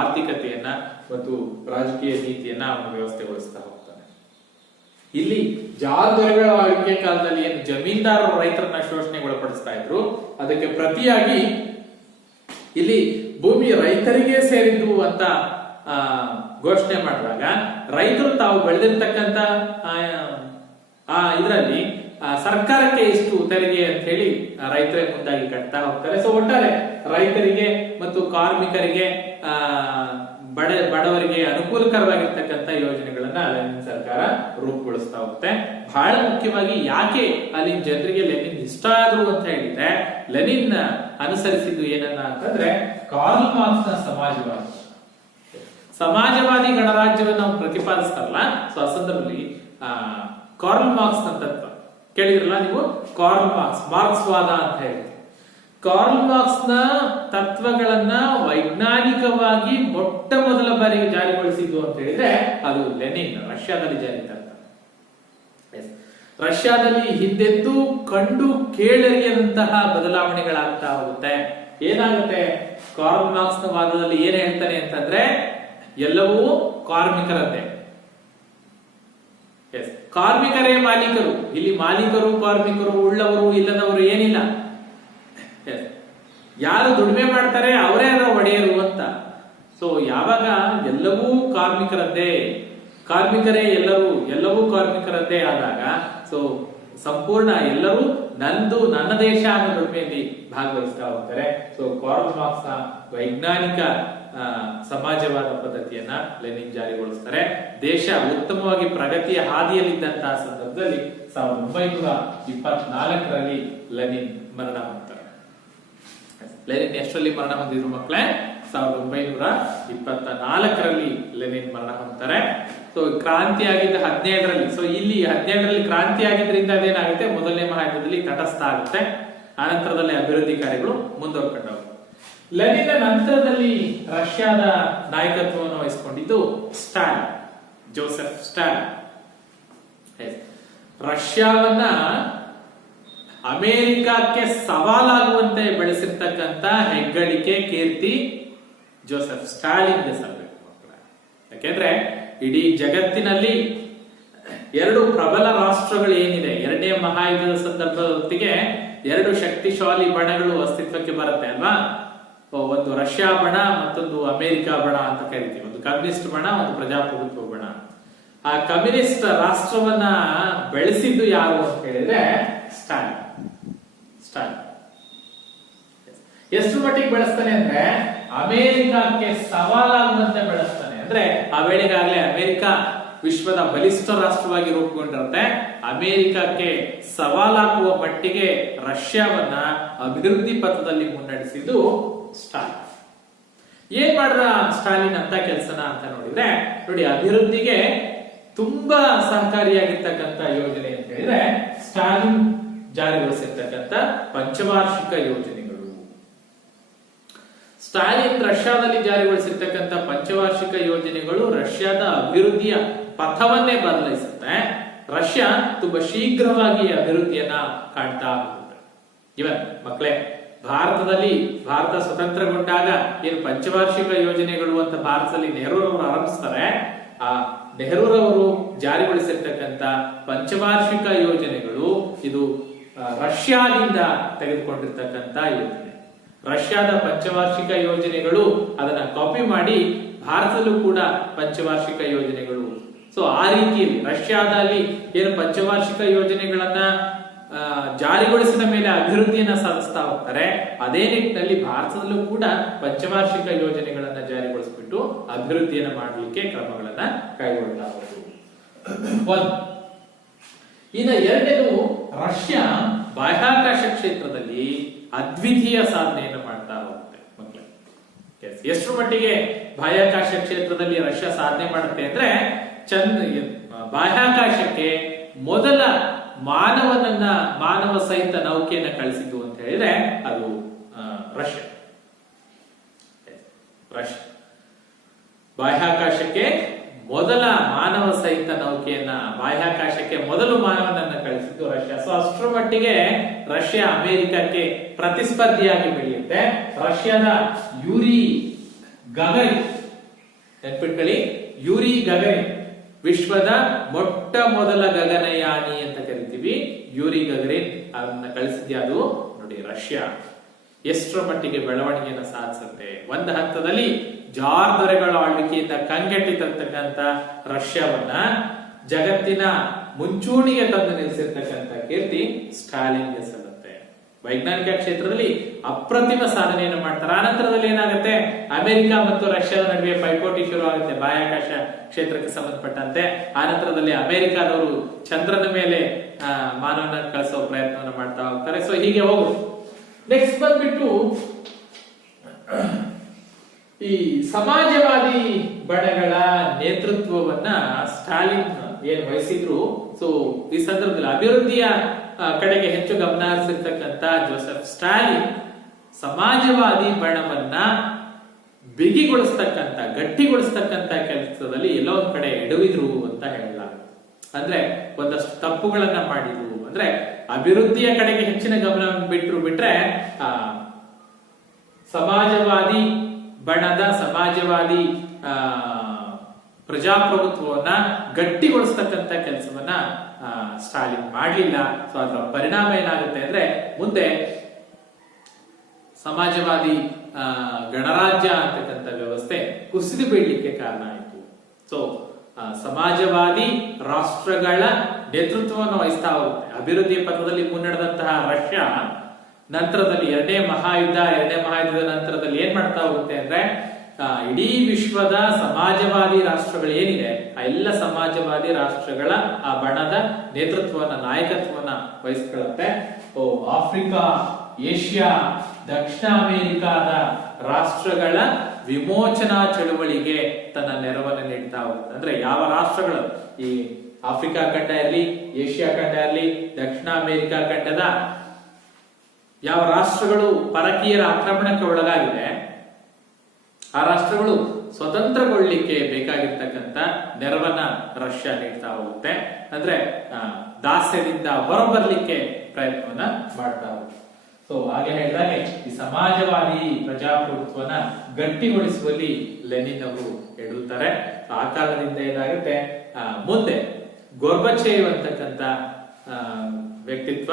ಆರ್ಥಿಕತೆಯನ್ನ ಮತ್ತು ರಾಜಕೀಯ ನೀತಿಯನ್ನ ಅವನು ವ್ಯವಸ್ಥೆಗೊಳಿಸ್ತಾ ಹೋಗ್ತಾನೆ. ಇಲ್ಲಿ ಜಾರ್ ದೊರೆಗಳ ಆಳ್ವಿಕೆ ಕಾಲದಲ್ಲಿ ಏನು ಜಮೀನ್ದಾರರು ರೈತರನ್ನ ಶೋಷಣೆಗೊಳಪಡಿಸ್ತಾ ಇದ್ರು, ಅದಕ್ಕೆ ಪ್ರತಿಯಾಗಿ ಇಲ್ಲಿ ಭೂಮಿ ರೈತರಿಗೆ ಸೇರಿದ್ದು ಅಂತ ಘೋಷಣೆ ಮಾಡಿದಾಗ ರೈತರು ತಾವು ಬೆಳೆದಿರ್ತಕ್ಕಂಥ ಇದರಲ್ಲಿ ಸರ್ಕಾರಕ್ಕೆ ಇಷ್ಟು ತೆರಿಗೆ ಅಂತ ಹೇಳಿ ರೈತರೇ ಮುಂದಾಗಿ ಕಟ್ತಾ ಹೋಗ್ತಾರೆ. ಸೊ ಒಟ್ಟಾರೆ ರೈತರಿಗೆ ಮತ್ತು ಕಾರ್ಮಿಕರಿಗೆ, ಬಡವರಿಗೆ ಅನುಕೂಲಕರವಾಗಿರ್ತಕ್ಕಂಥ ಯೋಜನೆಗಳನ್ನ ಲೆನಿನ್ ಸರ್ಕಾರ ರೂಪುಗೊಳಿಸ್ತಾ ಹೋಗುತ್ತೆ. ಬಹಳ ಮುಖ್ಯವಾಗಿ ಯಾಕೆ ಅಲ್ಲಿನ ಜನರಿಗೆ ಲೆನಿನ್ ಇಷ್ಟ ಆದ್ರು ಅಂತ ಹೇಳಿದ್ರೆ, ಲೆನಿನ್ ಅನುಸರಿಸಿದ್ದು ಏನನ್ನ ಅಂತಂದ್ರೆ ಕಾರ್ಲ್ ಮಾರ್ಕ್ಸ್ ನ ಸಮಾಜವಾದಿ ಗಣರಾಜ್ಯವನ್ನು ನಾವು ಪ್ರತಿಪಾದಿಸ್ತಾರಲ್ಲ, ಸೊ ಆ ಸಂದರ್ಭದಲ್ಲಿ ಕಾರ್ಲ್ ಮಾರ್ಕ್ಸ್ ನ ತತ್ವ ಕೇಳಿದ್ರಲ್ಲ ನೀವು, ಕಾರ್ಲ್ ಮಾರ್ಕ್ಸ್ವಾದ ಅಂತ ಹೇಳಿ, ಕಾರ್ಲ್ ಮಾರ್ಕ್ಸ್ ನ ತತ್ವಗಳನ್ನ ವೈಜ್ಞಾನಿಕವಾಗಿ ಮೊಟ್ಟ ಮೊದಲ ಬಾರಿಗೆ ಜಾರಿಗೊಳಿಸಿದ್ದು ಅಂತ ಹೇಳಿದ್ರೆ ಅದು ಲೆನಿನ್ ರಷ್ಯಾದಲ್ಲಿ ಜಾರಿ ತರ್ತಾರೆ. ರಷ್ಯಾದಲ್ಲಿ ಹಿಂದೆಂದೂ ಕಂಡು ಕೇಳರಿಯದಂತಹ ಬದಲಾವಣೆಗಳಾಗ್ತಾ ಹೋಗುತ್ತೆ. ಏನಾಗುತ್ತೆ, ಕಾರ್ಲ್ ಮಾರ್ಕ್ಸ್ ನ ವಾದದಲ್ಲಿ ಏನ್ ಹೇಳ್ತಾನೆ ಅಂತಂದ್ರೆ ಎಲ್ಲವೂ ಕಾರ್ಮಿಕರದ್ದೇ, ಕಾರ್ಮಿಕರೇ ಮಾಲೀಕರು, ಇಲ್ಲಿ ಮಾಲೀಕರು ಕಾರ್ಮಿಕರು, ಉಳ್ಳವರು ಇಲ್ಲದವರು ಏನಿಲ್ಲ, ಯಾರು ದುಡಿಮೆ ಮಾಡ್ತಾರೆ ಅವರೇ ಅದರ ಒಡೆಯರು ಅಂತ. ಸೊ ಯಾವಾಗ ಎಲ್ಲವೂ ಕಾರ್ಮಿಕರದ್ದೇ, ಕಾರ್ಮಿಕರೇ ಎಲ್ಲವೂ ಕಾರ್ಮಿಕರದ್ದೇ ಆದಾಗ ಸೊ ಸಂಪೂರ್ಣ ಎಲ್ಲರೂ ನನ್ನ ದೇಶ ಅನ್ನೋ ದುಡಿಮೆಯಲ್ಲಿ ಭಾಗವಹಿಸ್ತಾ ಹೋಗ್ತಾರೆ. ಸೊ ಕಾರ್ಲ್ ಮಾರ್ಕ್ಸ್ ನ ವೈಜ್ಞಾನಿಕ ಸಮಾಜವಾದ ಪದ್ಧತಿಯನ್ನ ಲೆನಿನ್ ಜಾರಿಗೊಳಿಸ್ತಾರೆ. ದೇಶ ಉತ್ತಮವಾಗಿ ಪ್ರಗತಿಯ ಹಾದಿಯಲ್ಲಿದ್ದಂತಹ ಸಂದರ್ಭದಲ್ಲಿ 1924ರಲ್ಲಿ ಲೆನಿನ್ ಮರಣ ಹೊಂದ್ತಾರೆ. ಲೆನಿನ್ ಎಷ್ಟರಲ್ಲಿ ಮರಣ ಹೊಂದಿದ್ರು ಮಕ್ಕಳೇ? 1924ರಲ್ಲಿ ಲೆನಿನ್ ಮರಣ ಹೊಂದ್ತಾರೆ. ಸೊ ಕ್ರಾಂತಿ ಆಗಿದ್ದ 17ರಲ್ಲಿ, ಸೊ ಇಲ್ಲಿ 17ರಲ್ಲಿ ಕ್ರಾಂತಿ ಆಗಿದ್ರಿಂದ ಅದೇನಾಗುತ್ತೆ, ಮೊದಲನೇ ಮಹಾಯುದ್ಧದಲ್ಲಿ ತಟಸ್ಥ ಆಗುತ್ತೆ. ಆನಂತರದಲ್ಲಿ ಅಭಿವೃದ್ಧಿ ಕಾರ್ಯಗಳು ಮುಂದುವರ್ಕೊಂಡು ಹೋಗುತ್ತೆ. ಲೆನಿನ್ ನಂತರದಲ್ಲಿ ರಷ್ಯಾದ ನಾಯಕತ್ವವನ್ನು ವಹಿಸಿಕೊಂಡಿದ್ದು ಸ್ಟಾಲಿನ್, ಜೋಸೆಫ್ ಸ್ಟಾಲಿನ್. ರಷ್ಯಾವನ್ನ ಅಮೆರಿಕಕ್ಕೆ ಸವಾಲಾಗುವಂತೆ ಬೆಳೆಸಿರ್ತಕ್ಕಂಥ ಹೆಗ್ಗಳಿಕೆ, ಕೀರ್ತಿ ಜೋಸೆಫ್ ಸ್ಟಾಲಿನ್ಗೆ ಸಲ್ಲಬೇಕು ಮಕ್ಕಳ. ಯಾಕೆಂದ್ರೆ ಇಡೀ ಜಗತ್ತಿನಲ್ಲಿ ಎರಡು ಪ್ರಬಲ ರಾಷ್ಟ್ರಗಳು ಏನಿದೆ, ಎರಡನೇ ಮಹಾಯುದ್ಧದ ಸಂದರ್ಭದ ಹೊತ್ತಿಗೆ ಎರಡು ಶಕ್ತಿಶಾಲಿ ಬಣಗಳು ಅಸ್ತಿತ್ವಕ್ಕೆ ಬರುತ್ತೆ ಅಲ್ವಾ. ಒಂದು ರಷ್ಯಾ ಬಣ, ಮತ್ತೊಂದು ಅಮೆರಿಕ ಬಣ ಅಂತ ಕರಿತೀವಿ. ಒಂದು ಕಮ್ಯುನಿಸ್ಟ್ ಬಣ, ಒಂದು ಪ್ರಜಾಪ್ರಭುತ್ವ ಬಣ. ಆ ಕಮ್ಯುನಿಸ್ಟ್ ರಾಷ್ಟ್ರವನ್ನ ಬೆಳೆಸಿದ್ದು ಯಾರು ಅಂತ ಹೇಳಿದ್ರೆ ಸ್ಟಾಲಿನ್. ಎಷ್ಟು ಮಟ್ಟಿಗೆ ಬೆಳೆಸ್ತಾನೆ ಅಂದ್ರೆ ಅಮೆರಿಕಕ್ಕೆ ಸವಾಲಾಗುವಂತೆ ಬೆಳೆಸ್ತಾನೆ. ಅಂದ್ರೆ ಆ ವೇಳೆಗಾಗಲೇ ಅಮೆರಿಕ ವಿಶ್ವದ ಬಲಿಷ್ಠ ರಾಷ್ಟ್ರವಾಗಿ ರೂಪುಗೊಂಡಿರುತ್ತೆ. ಅಮೆರಿಕಕ್ಕೆ ಸವಾಲಾಗುವ ಮಟ್ಟಿಗೆ ರಷ್ಯಾವನ್ನ ಅಭಿವೃದ್ಧಿ ಪಥದಲ್ಲಿ ಮುನ್ನಡೆಸಿದ್ದು ಸ್ಟಾಲಿನ್. ಏನ್ ಮಾಡ್ದ ಸ್ಟಾಲಿನ್ ಅಂತ ಕೆಲಸನ ಅಂತ ನೋಡಿದ್ರೆ, ನೋಡಿ ಅಭಿವೃದ್ಧಿಗೆ ತುಂಬಾ ಸಹಕಾರಿಯಾಗಿರ್ತಕ್ಕಂಥ ಯೋಜನೆ ಅಂತ ಹೇಳಿದ್ರೆ ಸ್ಟಾಲಿನ್ ಜಾರಿಗೊಳಿಸಿರ್ತಕ್ಕಂಥ ಪಂಚವಾರ್ಷಿಕ ಯೋಜನೆಗಳು. ಸ್ಟಾಲಿನ್ ರಷ್ಯಾದಲ್ಲಿ ಜಾರಿಗೊಳಿಸಿರ್ತಕ್ಕಂಥ ಪಂಚವಾರ್ಷಿಕ ಯೋಜನೆಗಳು ರಷ್ಯಾದ ಅಭಿವೃದ್ಧಿಯ ಪಥವನ್ನೇ ಬದಲಾಯಿಸುತ್ತೆ. ರಷ್ಯಾ ತುಂಬಾ ಶೀಘ್ರವಾಗಿ ಅಭಿವೃದ್ಧಿಯನ್ನ ಕಾಣ್ತಾ ಹೋಗುತ್ತೆ. ಇವನ್ ಮಕ್ಕಳೇ, ಭಾರತ ಸ್ವತಂತ್ರಗೊಂಡಾಗ ಏನು ಪಂಚವಾರ್ಷಿಕ ಯೋಜನೆಗಳು ಅಂತ ಭಾರತದಲ್ಲಿ ನೆಹರೂರವರು ಆರಂಭಿಸ್ತಾರೆ, ಆ ನೆಹರೂರವರು ಜಾರಿಗೊಳಿಸಿರ್ತಕ್ಕಂಥ ಪಂಚವಾರ್ಷಿಕ ಯೋಜನೆಗಳು ಇದು ರಷ್ಯಾದಿಂದ ತೆಗೆದುಕೊಂಡಿರ್ತಕ್ಕಂಥ ಯೋಜನೆ. ರಷ್ಯಾದ ಪಂಚವಾರ್ಷಿಕ ಯೋಜನೆಗಳು ಅದನ್ನ ಕಾಪಿ ಮಾಡಿ ಭಾರತದಲ್ಲೂ ಕೂಡ ಪಂಚವಾರ್ಷಿಕ ಯೋಜನೆಗಳು. ಸೊ ಆ ರೀತಿಯಲ್ಲಿ ರಷ್ಯಾದಲ್ಲಿ ಏನು ಪಂಚವಾರ್ಷಿಕ ಯೋಜನೆಗಳನ್ನ ಜಾರಿಗೊಳಿಸಿದ ಮೇಲೆ ಅಭಿವೃದ್ಧಿಯನ್ನ ಸಾಧಿಸ್ತಾ ಹೋಗ್ತಾರೆ. ಅದೇ ನಿಟ್ಟಿನಲ್ಲಿ ಭಾರತದಲ್ಲೂ ಕೂಡ ಪಂಚವಾರ್ಷಿಕ ಯೋಜನೆಗಳನ್ನ ಜಾರಿಗೊಳಿಸ್ಬಿಟ್ಟು ಅಭಿವೃದ್ಧಿಯನ್ನ ಮಾಡಲಿಕ್ಕೆ ಕ್ರಮಗಳನ್ನ ಕೈಗೊಳ್ಳಲಾಗುವುದು. ಒಂದು. ಇನ್ನು ಎರಡನೇದು, ರಷ್ಯಾ ಬಾಹ್ಯಾಕಾಶ ಕ್ಷೇತ್ರದಲ್ಲಿ ಅದ್ವಿತೀಯ ಸಾಧನೆಯನ್ನು ಮಾಡ್ತಾ ಹೋಗುತ್ತೆ ಮಕ್ಕಳೇ. ಎಷ್ಟರ ಮಟ್ಟಿಗೆ ಬಾಹ್ಯಾಕಾಶ ಕ್ಷೇತ್ರದಲ್ಲಿ ರಷ್ಯಾ ಸಾಧನೆ ಮಾಡುತ್ತೆ ಅಂದ್ರೆ, ಬಾಹ್ಯಾಕಾಶಕ್ಕೆ ಮೊದಲ ಮಾನವ ಸಹಿತ ನೌಕೆಯನ್ನ ಕಳಿಸಿದ್ದು ಅಂತ ಹೇಳಿದ್ರೆ ಅದು ರಷ್ಯಾ. ಬಾಹ್ಯಾಕಾಶಕ್ಕೆ ಮೊದಲ ಮಾನವ ಸಹಿತ ನೌಕೆಯನ್ನ, ಬಾಹ್ಯಾಕಾಶಕ್ಕೆ ಮೊದಲು ಮಾನವನನ್ನ ಕಳಿಸಿದ್ದು ರಷ್ಯಾ. ಸೊ ಅಷ್ಟರ ಮಟ್ಟಿಗೆ ರಷ್ಯಾ ಅಮೆರಿಕಕ್ಕೆ ಪ್ರತಿಸ್ಪರ್ಧಿಯಾಗಿ ಬೆಳೆಯುತ್ತೆ. ರಷ್ಯಾದ ಯೂರಿ ಗಗರಿನ್, ನೆನ್ಪಿಟ್ಕೊಳ್ಳಿ, ಯೂರಿ ಗಗರಿನ್ ವಿಶ್ವದ ಮೊಟ್ಟ ಮೊದಲ ಗಗನಯಾನಿ ಅಂತ ಕರಿತೀವಿ. ಯೂರಿ ಗಗರಿನ್ ಅದನ್ನ ಕಳಿಸಿದ್ಯಾ ಅದು ನೋಡಿ ರಷ್ಯಾ. ಎಷ್ಟರ ಮಟ್ಟಿಗೆ ಬೆಳವಣಿಗೆಯನ್ನು ಸಾಧಿಸುತ್ತೆ. ಒಂದು ಹಂತದಲ್ಲಿ ಜಾರ್ ದೊರೆಗಳ ಆಳ್ವಿಕೆಯಿಂದ ಕಂಗೆಟ್ಟಿರ್ತಕ್ಕಂಥ ರಷ್ಯಾವನ್ನ ಜಗತ್ತಿನ ಮುಂಚೂಣಿಗೆ ತಂದು ನಿಲ್ಲಿಸಿರ್ತಕ್ಕಂಥ ಕೀರ್ತಿ ಸ್ಟಾಲಿನ್ಗೆ ಸಲ್ಲುತ್ತೆ. ವೈಜ್ಞಾನಿಕ ಕ್ಷೇತ್ರದಲ್ಲಿ ಅಪ್ರತಿಮ ಸಾಧನೆಯನ್ನು ಮಾಡ್ತಾರೆ. ಆನಂತರದಲ್ಲಿ ಏನಾಗುತ್ತೆ, ಅಮೆರಿಕ ಮತ್ತು ರಷ್ಯಾದ ನಡುವೆ ಪೈಪೋಟಿ ಶುರು ಆಗುತ್ತೆ ಬಾಹ್ಯಾಕಾಶ ಕ್ಷೇತ್ರಕ್ಕೆ ಸಂಬಂಧಪಟ್ಟಂತೆ. ಆನಂತರದಲ್ಲಿ ಅಮೆರಿಕದವರು ಚಂದ್ರನ ಮೇಲೆ ಮಾನವನ ಕಳಿಸೋ ಪ್ರಯತ್ನವನ್ನು ಮಾಡ್ತಾ ಹೋಗ್ತಾರೆ. ಸೊ ಹೀಗೆ ಹೋಗುದು. ನೆಕ್ಸ್ಟ್ ಬಂದ್ಬಿಟ್ಟು ಈ ಸಮಾಜವಾದಿ ಬಣಗಳ ನೇತೃತ್ವವನ್ನ ಸ್ಟಾಲಿನ್ ಏನ್ ವಹಿಸಿದ್ರು. ಸೊ ಈ ಸಂದರ್ಭದಲ್ಲಿ ಅಭಿವೃದ್ಧಿಯ ಕಡೆಗೆ ಹೆಚ್ಚು ಗಮನ ಹರಿಸಿರ್ತಕ್ಕಂಥ ಜೋಸೆಫ್ ಸ್ಟಾಲಿನ್ ಸಮಾಜವಾದಿ ಬಣವನ್ನ ಬಿಗಿಗೊಳಿಸ್ತಕ್ಕಂಥ, ಗಟ್ಟಿಗೊಳಿಸ್ತಕ್ಕಂಥ ಕೆಲಸದಲ್ಲಿ ಎಲ್ಲೋ ಒಂದ್ ಕಡೆ ಎಡವಿದ್ರು ಅಂತ ಹೇಳಲಾಗುತ್ತೆ. ಅಂದ್ರೆ ಒಂದಷ್ಟು ತಪ್ಪುಗಳನ್ನ ಮಾಡಿದ್ರು. ಅಂದ್ರೆ ಅಭಿವೃದ್ಧಿಯ ಕಡೆಗೆ ಹೆಚ್ಚಿನ ಗಮನ ಬಿಟ್ರೆ ಸಮಾಜವಾದಿ ಬಣದ, ಸಮಾಜವಾದಿ ಪ್ರಜಾಪ್ರಭುತ್ವವನ್ನ ಗಟ್ಟಿಗೊಳಿಸ್ತಕ್ಕಂಥ ಕೆಲಸವನ್ನ ಸ್ಟಾಲಿನ್ ಮಾಡಲಿಲ್ಲ. ಸೊ ಅದರ ಪರಿಣಾಮ ಏನಾಗುತ್ತೆ ಅಂದ್ರೆ, ಮುಂದೆ ಸಮಾಜವಾದಿ ಗಣರಾಜ್ಯ ಅಂತಕ್ಕಂಥ ವ್ಯವಸ್ಥೆ ಕುಸಿದು ಬೀಳಲಿಕ್ಕೆ ಕಾರಣ ಆಯಿತು. ಸೊ ಸಮಾಜವಾದಿ ರಾಷ್ಟ್ರಗಳ ನೇತೃತ್ವವನ್ನು ವಹಿಸ್ತಾ ಹೋಗುತ್ತೆ. ಅಭಿವೃದ್ಧಿ ಪಥದಲ್ಲಿ ಮುನ್ನಡೆದಂತಹ ರಷ್ಯಾ ನಂತರದಲ್ಲಿ ಎರಡನೇ ಮಹಾಯುದ್ಧದ ನಂತರದಲ್ಲಿ ಏನ್ ಮಾಡ್ತಾ ಹೋಗುತ್ತೆ ಅಂದ್ರೆ, ಇಡೀ ವಿಶ್ವದ ಸಮಾಜವಾದಿ ರಾಷ್ಟ್ರಗಳು ಏನಿದೆ ಆ ಎಲ್ಲ ಸಮಾಜವಾದಿ ರಾಷ್ಟ್ರಗಳ ಆ ಬಣದ ನೇತೃತ್ವವನ್ನ, ನಾಯಕತ್ವವನ್ನ ವಹಿಸ್ಕೊಳ್ಳುತ್ತೆ. ಆಫ್ರಿಕಾ, ಏಷ್ಯಾ, ದಕ್ಷಿಣ ಅಮೆರಿಕಾದ ರಾಷ್ಟ್ರಗಳ ವಿಮೋಚನಾ ಚಳುವಳಿಗೆ ತನ್ನ ನೆರವನ್ನು ನೀಡ್ತಾ ಹೋಗುತ್ತೆ. ಅಂದ್ರೆ ಯಾವ ರಾಷ್ಟ್ರಗಳು, ಈ ಆಫ್ರಿಕಾ ಖಂಡ ಇರಲಿ, ಏಷ್ಯಾ ಖಂಡ ಇರಲಿ, ದಕ್ಷಿಣ ಅಮೆರಿಕಾ ಖಂಡದ ಯಾವ ರಾಷ್ಟ್ರಗಳು ಪರಕೀಯರ ಆಕ್ರಮಣಕ್ಕೆ ಒಳಗಾಗಿದೆ ಆ ರಾಷ್ಟ್ರಗಳು ಸ್ವತಂತ್ರಗೊಳ್ಳಿಕ್ಕೆ ಬೇಕಾಗಿರ್ತಕ್ಕಂಥ ನೆರವನ್ನ ರಷ್ಯಾ ನೀಡ್ತಾ ಹೋಗುತ್ತೆ. ಅಂದ್ರೆ ದಾಸ್ಯದಿಂದ ಹೊರಬರ್ಲಿಕ್ಕೆ ಪ್ರಯತ್ನವನ್ನ ಮಾಡ್ತಾ ಹೋಗುತ್ತೆ. ಸೊ ಹಾಗೆ ಹೇಳಿದಾಗೆ ಈ ಸಮಾಜವಾದಿ ಪ್ರಜಾಪ್ರಭುತ್ವನ ಗಟ್ಟಿಗೊಳಿಸುವಲ್ಲಿ ಲೆನಿನ್ ಅವರು ಎಡುತ್ತಾರೆ. ಆ ಕಾಲದಿಂದ ಏನಾಗುತ್ತೆ, ಮುಂದೆ ಗೋರ್ಬಚೇವ್ ಅಂತಕ್ಕಂಥ ವ್ಯಕ್ತಿತ್ವ,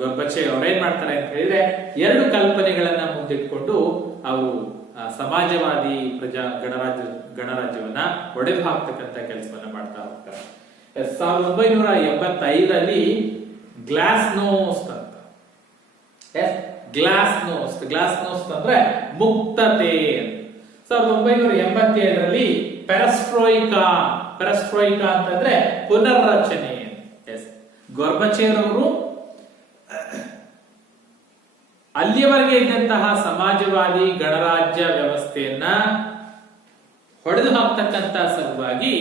ಗೋರ್ಬಚೇವ್ ಅವ್ರೇನ್ ಮಾಡ್ತಾರೆ ಅಂತ ಹೇಳಿದ್ರೆ, ಎರಡು ಕಲ್ಪನೆಗಳನ್ನ ಮುಂದಿಟ್ಕೊಂಡು ಅವರು ಸಮಾಜವಾದಿ ಗಣರಾಜ್ಯವನ್ನ ಒಡೆದು ಹಾಕ್ತಕ್ಕಂಥ ಕೆಲಸವನ್ನ ಮಾಡ್ತಾ ಹೋಗ್ತಾರೆ. 1985ರಲ್ಲಿ ಗ್ಲಾಸ್ನೋಸ್ಟ್ ಅಂತ, ಗ್ಲಾಸ್ನೋಸ್ಟ್ ಅಂದ್ರೆ ಮುಕ್ತತೆ. 1987ರಲ್ಲಿ ಪೆರೆಸ್ಟ್ರೋಯಿಕಾ ಅಂತಂದ್ರೆ ಪುನರ್ರಚನೆ. ಗೋರ್ಬಚೇವ್ ಅವರು ಅಲ್ಲಿಯವರೆಗೆ ಇದ್ದಂತಹ ಸಮಾಜವಾದಿ ಗಣರಾಜ್ಯ ವ್ಯವಸ್ಥೆಯನ್ನ ಹೊಡೆದು ಹಾಕ್ತಕ್ಕಂತ ಸಲುವಾಗಿ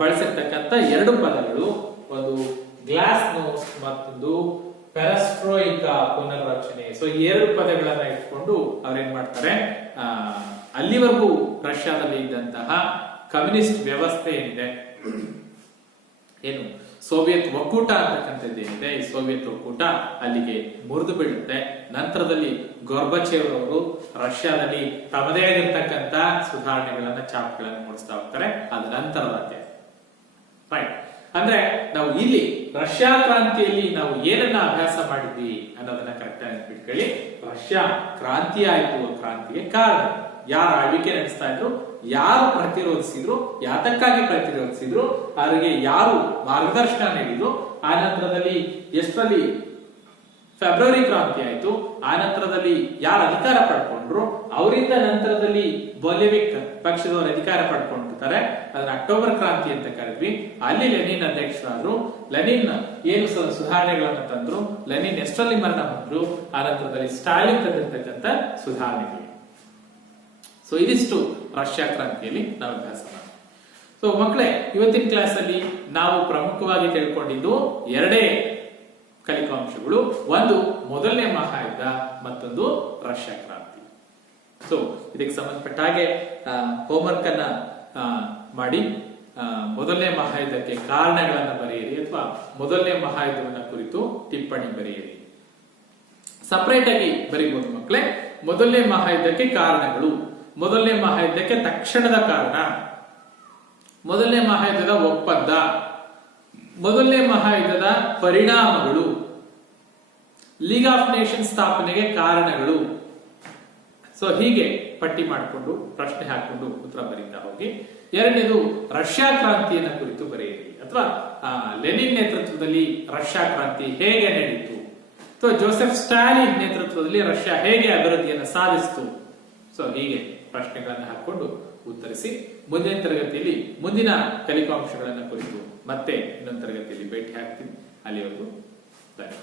ಬಳಸಿರ್ತಕ್ಕಂಥ ಎರಡು ಪದಗಳು, ಒಂದು ಗ್ಲಾಸ್ನೋಸ್ಟ್ ಮತ್ತೊಂದು ಪೆರೆಸ್ಟ್ರೋಯಿಕಾ ಪುನರ್ರಚನೆ. ಸೊ ಈ ಎರಡು ಪದಗಳನ್ನ ಇಟ್ಕೊಂಡು ಅವ್ರೇನ್ ಮಾಡ್ತಾರೆ, ಅಲ್ಲಿವರೆಗೂ ರಷ್ಯಾದಲ್ಲಿ ಇದ್ದಂತಹ ಕಮ್ಯುನಿಸ್ಟ್ ವ್ಯವಸ್ಥೆ ಏನಿದೆ, ಏನು ಸೋವಿಯತ್ ಒಕ್ಕೂಟ ಅಂತಕ್ಕಂಥದ್ದು ಏನಿದೆ, ಈ ಸೋವಿಯತ್ ಒಕ್ಕೂಟ ಅಲ್ಲಿಗೆ ಮುರಿದು ಬೀಳುತ್ತೆ. ನಂತರದಲ್ಲಿ ಗೋರ್ಬಚೇವ್ ಅವರು ರಷ್ಯಾದಲ್ಲಿ ತಮ್ಮದೇ ಆಗಿರ್ತಕ್ಕಂಥ ಸುಧಾರಣೆಗಳನ್ನ, ಚಾಪ್ಗಳನ್ನ ಮೂಡಿಸ್ತಾ ಹೋಗ್ತಾರೆ. ಅದ ನಂತರದ ಅಧ್ಯಾಯ. ರೈಟ್. ಅಂದ್ರೆ ನಾವು ಇಲ್ಲಿ ರಷ್ಯಾ ಕ್ರಾಂತಿಯಲ್ಲಿ ನಾವು ಏನನ್ನ ಅಭ್ಯಾಸ ಮಾಡಿದ್ವಿ ಅನ್ನೋದನ್ನ ಕರೆಕ್ಟ್ ಆಗಿ ಬಿಟ್ಕೊಳ್ಳಿ. ರಷ್ಯಾ ಕ್ರಾಂತಿ ಆಯ್ತು, ಕ್ರಾಂತಿಗೆ ಕಾರಣ ಯಾರು ಆಳ್ವಿಕೆ ನಡೆಸ್ತಾ ಇದ್ರು, ಯಾರು ಪ್ರತಿರೋಧಿಸಿದ್ರು, ಯಾತಕ್ಕಾಗಿ ಪ್ರತಿರೋಧಿಸಿದ್ರು, ಅವರಿಗೆ ಯಾರು ಮಾರ್ಗದರ್ಶನ ನೀಡಿದ್ರು, ಆ ನಂತರದಲ್ಲಿ ಎಷ್ಟರಲ್ಲಿ ಫೆಬ್ರವರಿ ಕ್ರಾಂತಿ ಆಯ್ತು, ಆ ನಂತರದಲ್ಲಿ ಯಾರು ಅಧಿಕಾರ ಪಡ್ಕೊಂಡ್ರು ಅವರಿಂದ ನಂತರದಲ್ಲಿ ಬೊಲಿವಿಕ್ ಪಕ್ಷದವರು ಅಧಿಕಾರ ಪಡ್ಕೊಂಡಿರ್ತಾರೆ, ಅದನ್ನ ಅಕ್ಟೋಬರ್ ಕ್ರಾಂತಿ ಅಂತ ಕರೆದ್ವಿ. ಅಲ್ಲಿ ಲೆನಿನ್ ಅಧ್ಯಕ್ಷರಾದ್ರು. ಲೆನಿನ್ ಏನು ಸುಧಾರಣೆಗಳನ್ನ ತಂದ್ರು, ಲೆನಿನ್ ಎಷ್ಟರಲ್ಲಿ ಮರಣ ಹೊಂದ್ರು, ಆ ನಂತರದಲ್ಲಿ ಸ್ಟಾಲಿನ್ ತಂದಿರ್ತಕ್ಕಂಥ ಸುಧಾರಣೆಗಳು. ಸೊ ಇದಿಷ್ಟು ರಷ್ಯಾ ಕ್ರಾಂತಿಯಲ್ಲಿ ನಾವು ಅಭ್ಯಾಸ ಮಾಡಿ. ಸೊ ಮಕ್ಕಳೇ, ಇವತ್ತಿನ ಕ್ಲಾಸ್ ಅಲ್ಲಿ ನಾವು ಪ್ರಮುಖವಾಗಿ ತಿಳ್ಕೊಂಡಿದ್ದು ಎರಡೇ ಕಲಿಕಾಂಶಗಳು. ಒಂದು ಮೊದಲನೇ ಮಹಾಯುದ್ಧ, ಮತ್ತೊಂದು ರಷ್ಯಾ ಕ್ರಾಂತಿ. ಸೊ ಇದಕ್ಕೆ ಸಂಬಂಧಪಟ್ಟ ಹಾಗೆ ಹೋಮ್ವರ್ಕ್ ಅನ್ನ ಮಾಡಿ ಮೊದಲನೇ ಮಹಾಯುದ್ಧಕ್ಕೆ ಕಾರಣಗಳನ್ನ ಬರೆಯಿರಿ ಅಥವಾ ಮೊದಲನೇ ಮಹಾಯುದ್ಧವನ್ನ ಕುರಿತು ಟಿಪ್ಪಣಿ ಬರೆಯಿರಿ. ಸಪರೇಟ್ ಆಗಿ ಬರೀಬಹುದು ಮಕ್ಕಳೇ. ಮೊದಲನೇ ಮಹಾಯುದ್ಧಕ್ಕೆ ಕಾರಣಗಳು, ಮೊದಲನೇ ಮಹಾಯುದ್ಧಕ್ಕೆ ತಕ್ಷಣದ ಕಾರಣ, ಮೊದಲನೇ ಮಹಾಯುದ್ಧದ ಒಪ್ಪಂದ, ಮೊದಲನೇ ಮಹಾಯುದ್ಧದ ಪರಿಣಾಮಗಳು, ಲೀಗ್ ಆಫ್ ನೇಷನ್ ಸ್ಥಾಪನೆಗೆ ಕಾರಣಗಳು. ಸೊ ಹೀಗೆ ಪಟ್ಟಿ ಮಾಡಿಕೊಂಡು ಪ್ರಶ್ನೆ ಹಾಕೊಂಡು ಉತ್ತರ ಬರೀತಾ ಹೋಗಿ. ಎರಡನೇದು ರಷ್ಯಾ ಕ್ರಾಂತಿಯನ್ನ ಕುರಿತು ಬರೆಯಿರಿ, ಅಥವಾ ಲೆನಿನ್ ನೇತೃತ್ವದಲ್ಲಿ ರಷ್ಯಾ ಕ್ರಾಂತಿ ಹೇಗೆ ನಡೆಯಿತು, ಅಥವಾ ಜೋಸೆಫ್ ಸ್ಟಾಲಿನ್ ನೇತೃತ್ವದಲ್ಲಿ ರಷ್ಯಾ ಹೇಗೆ ಅಭಿವೃದ್ಧಿಯನ್ನು ಸಾಧಿಸಿತು. ಸೊ ಹೀಗೆ ಪ್ರಶ್ನೆಗಳನ್ನು ಹಾಕೊಂಡು ಉತ್ತರಿಸಿ. ಮುಂದಿನ ತರಗತಿಯಲ್ಲಿ ಮುಂದಿನ ಕಲಿಕಾಂಶಗಳನ್ನು ಕುರಿತು ಮತ್ತೆ ಇನ್ನೊಂದು ತರಗತಿಯಲ್ಲಿ ಭೇಟಿ ಆಗ್ತೀನಿ. ಅಲ್ಲಿವರೆಗೂ ಧನ್ಯವಾದ.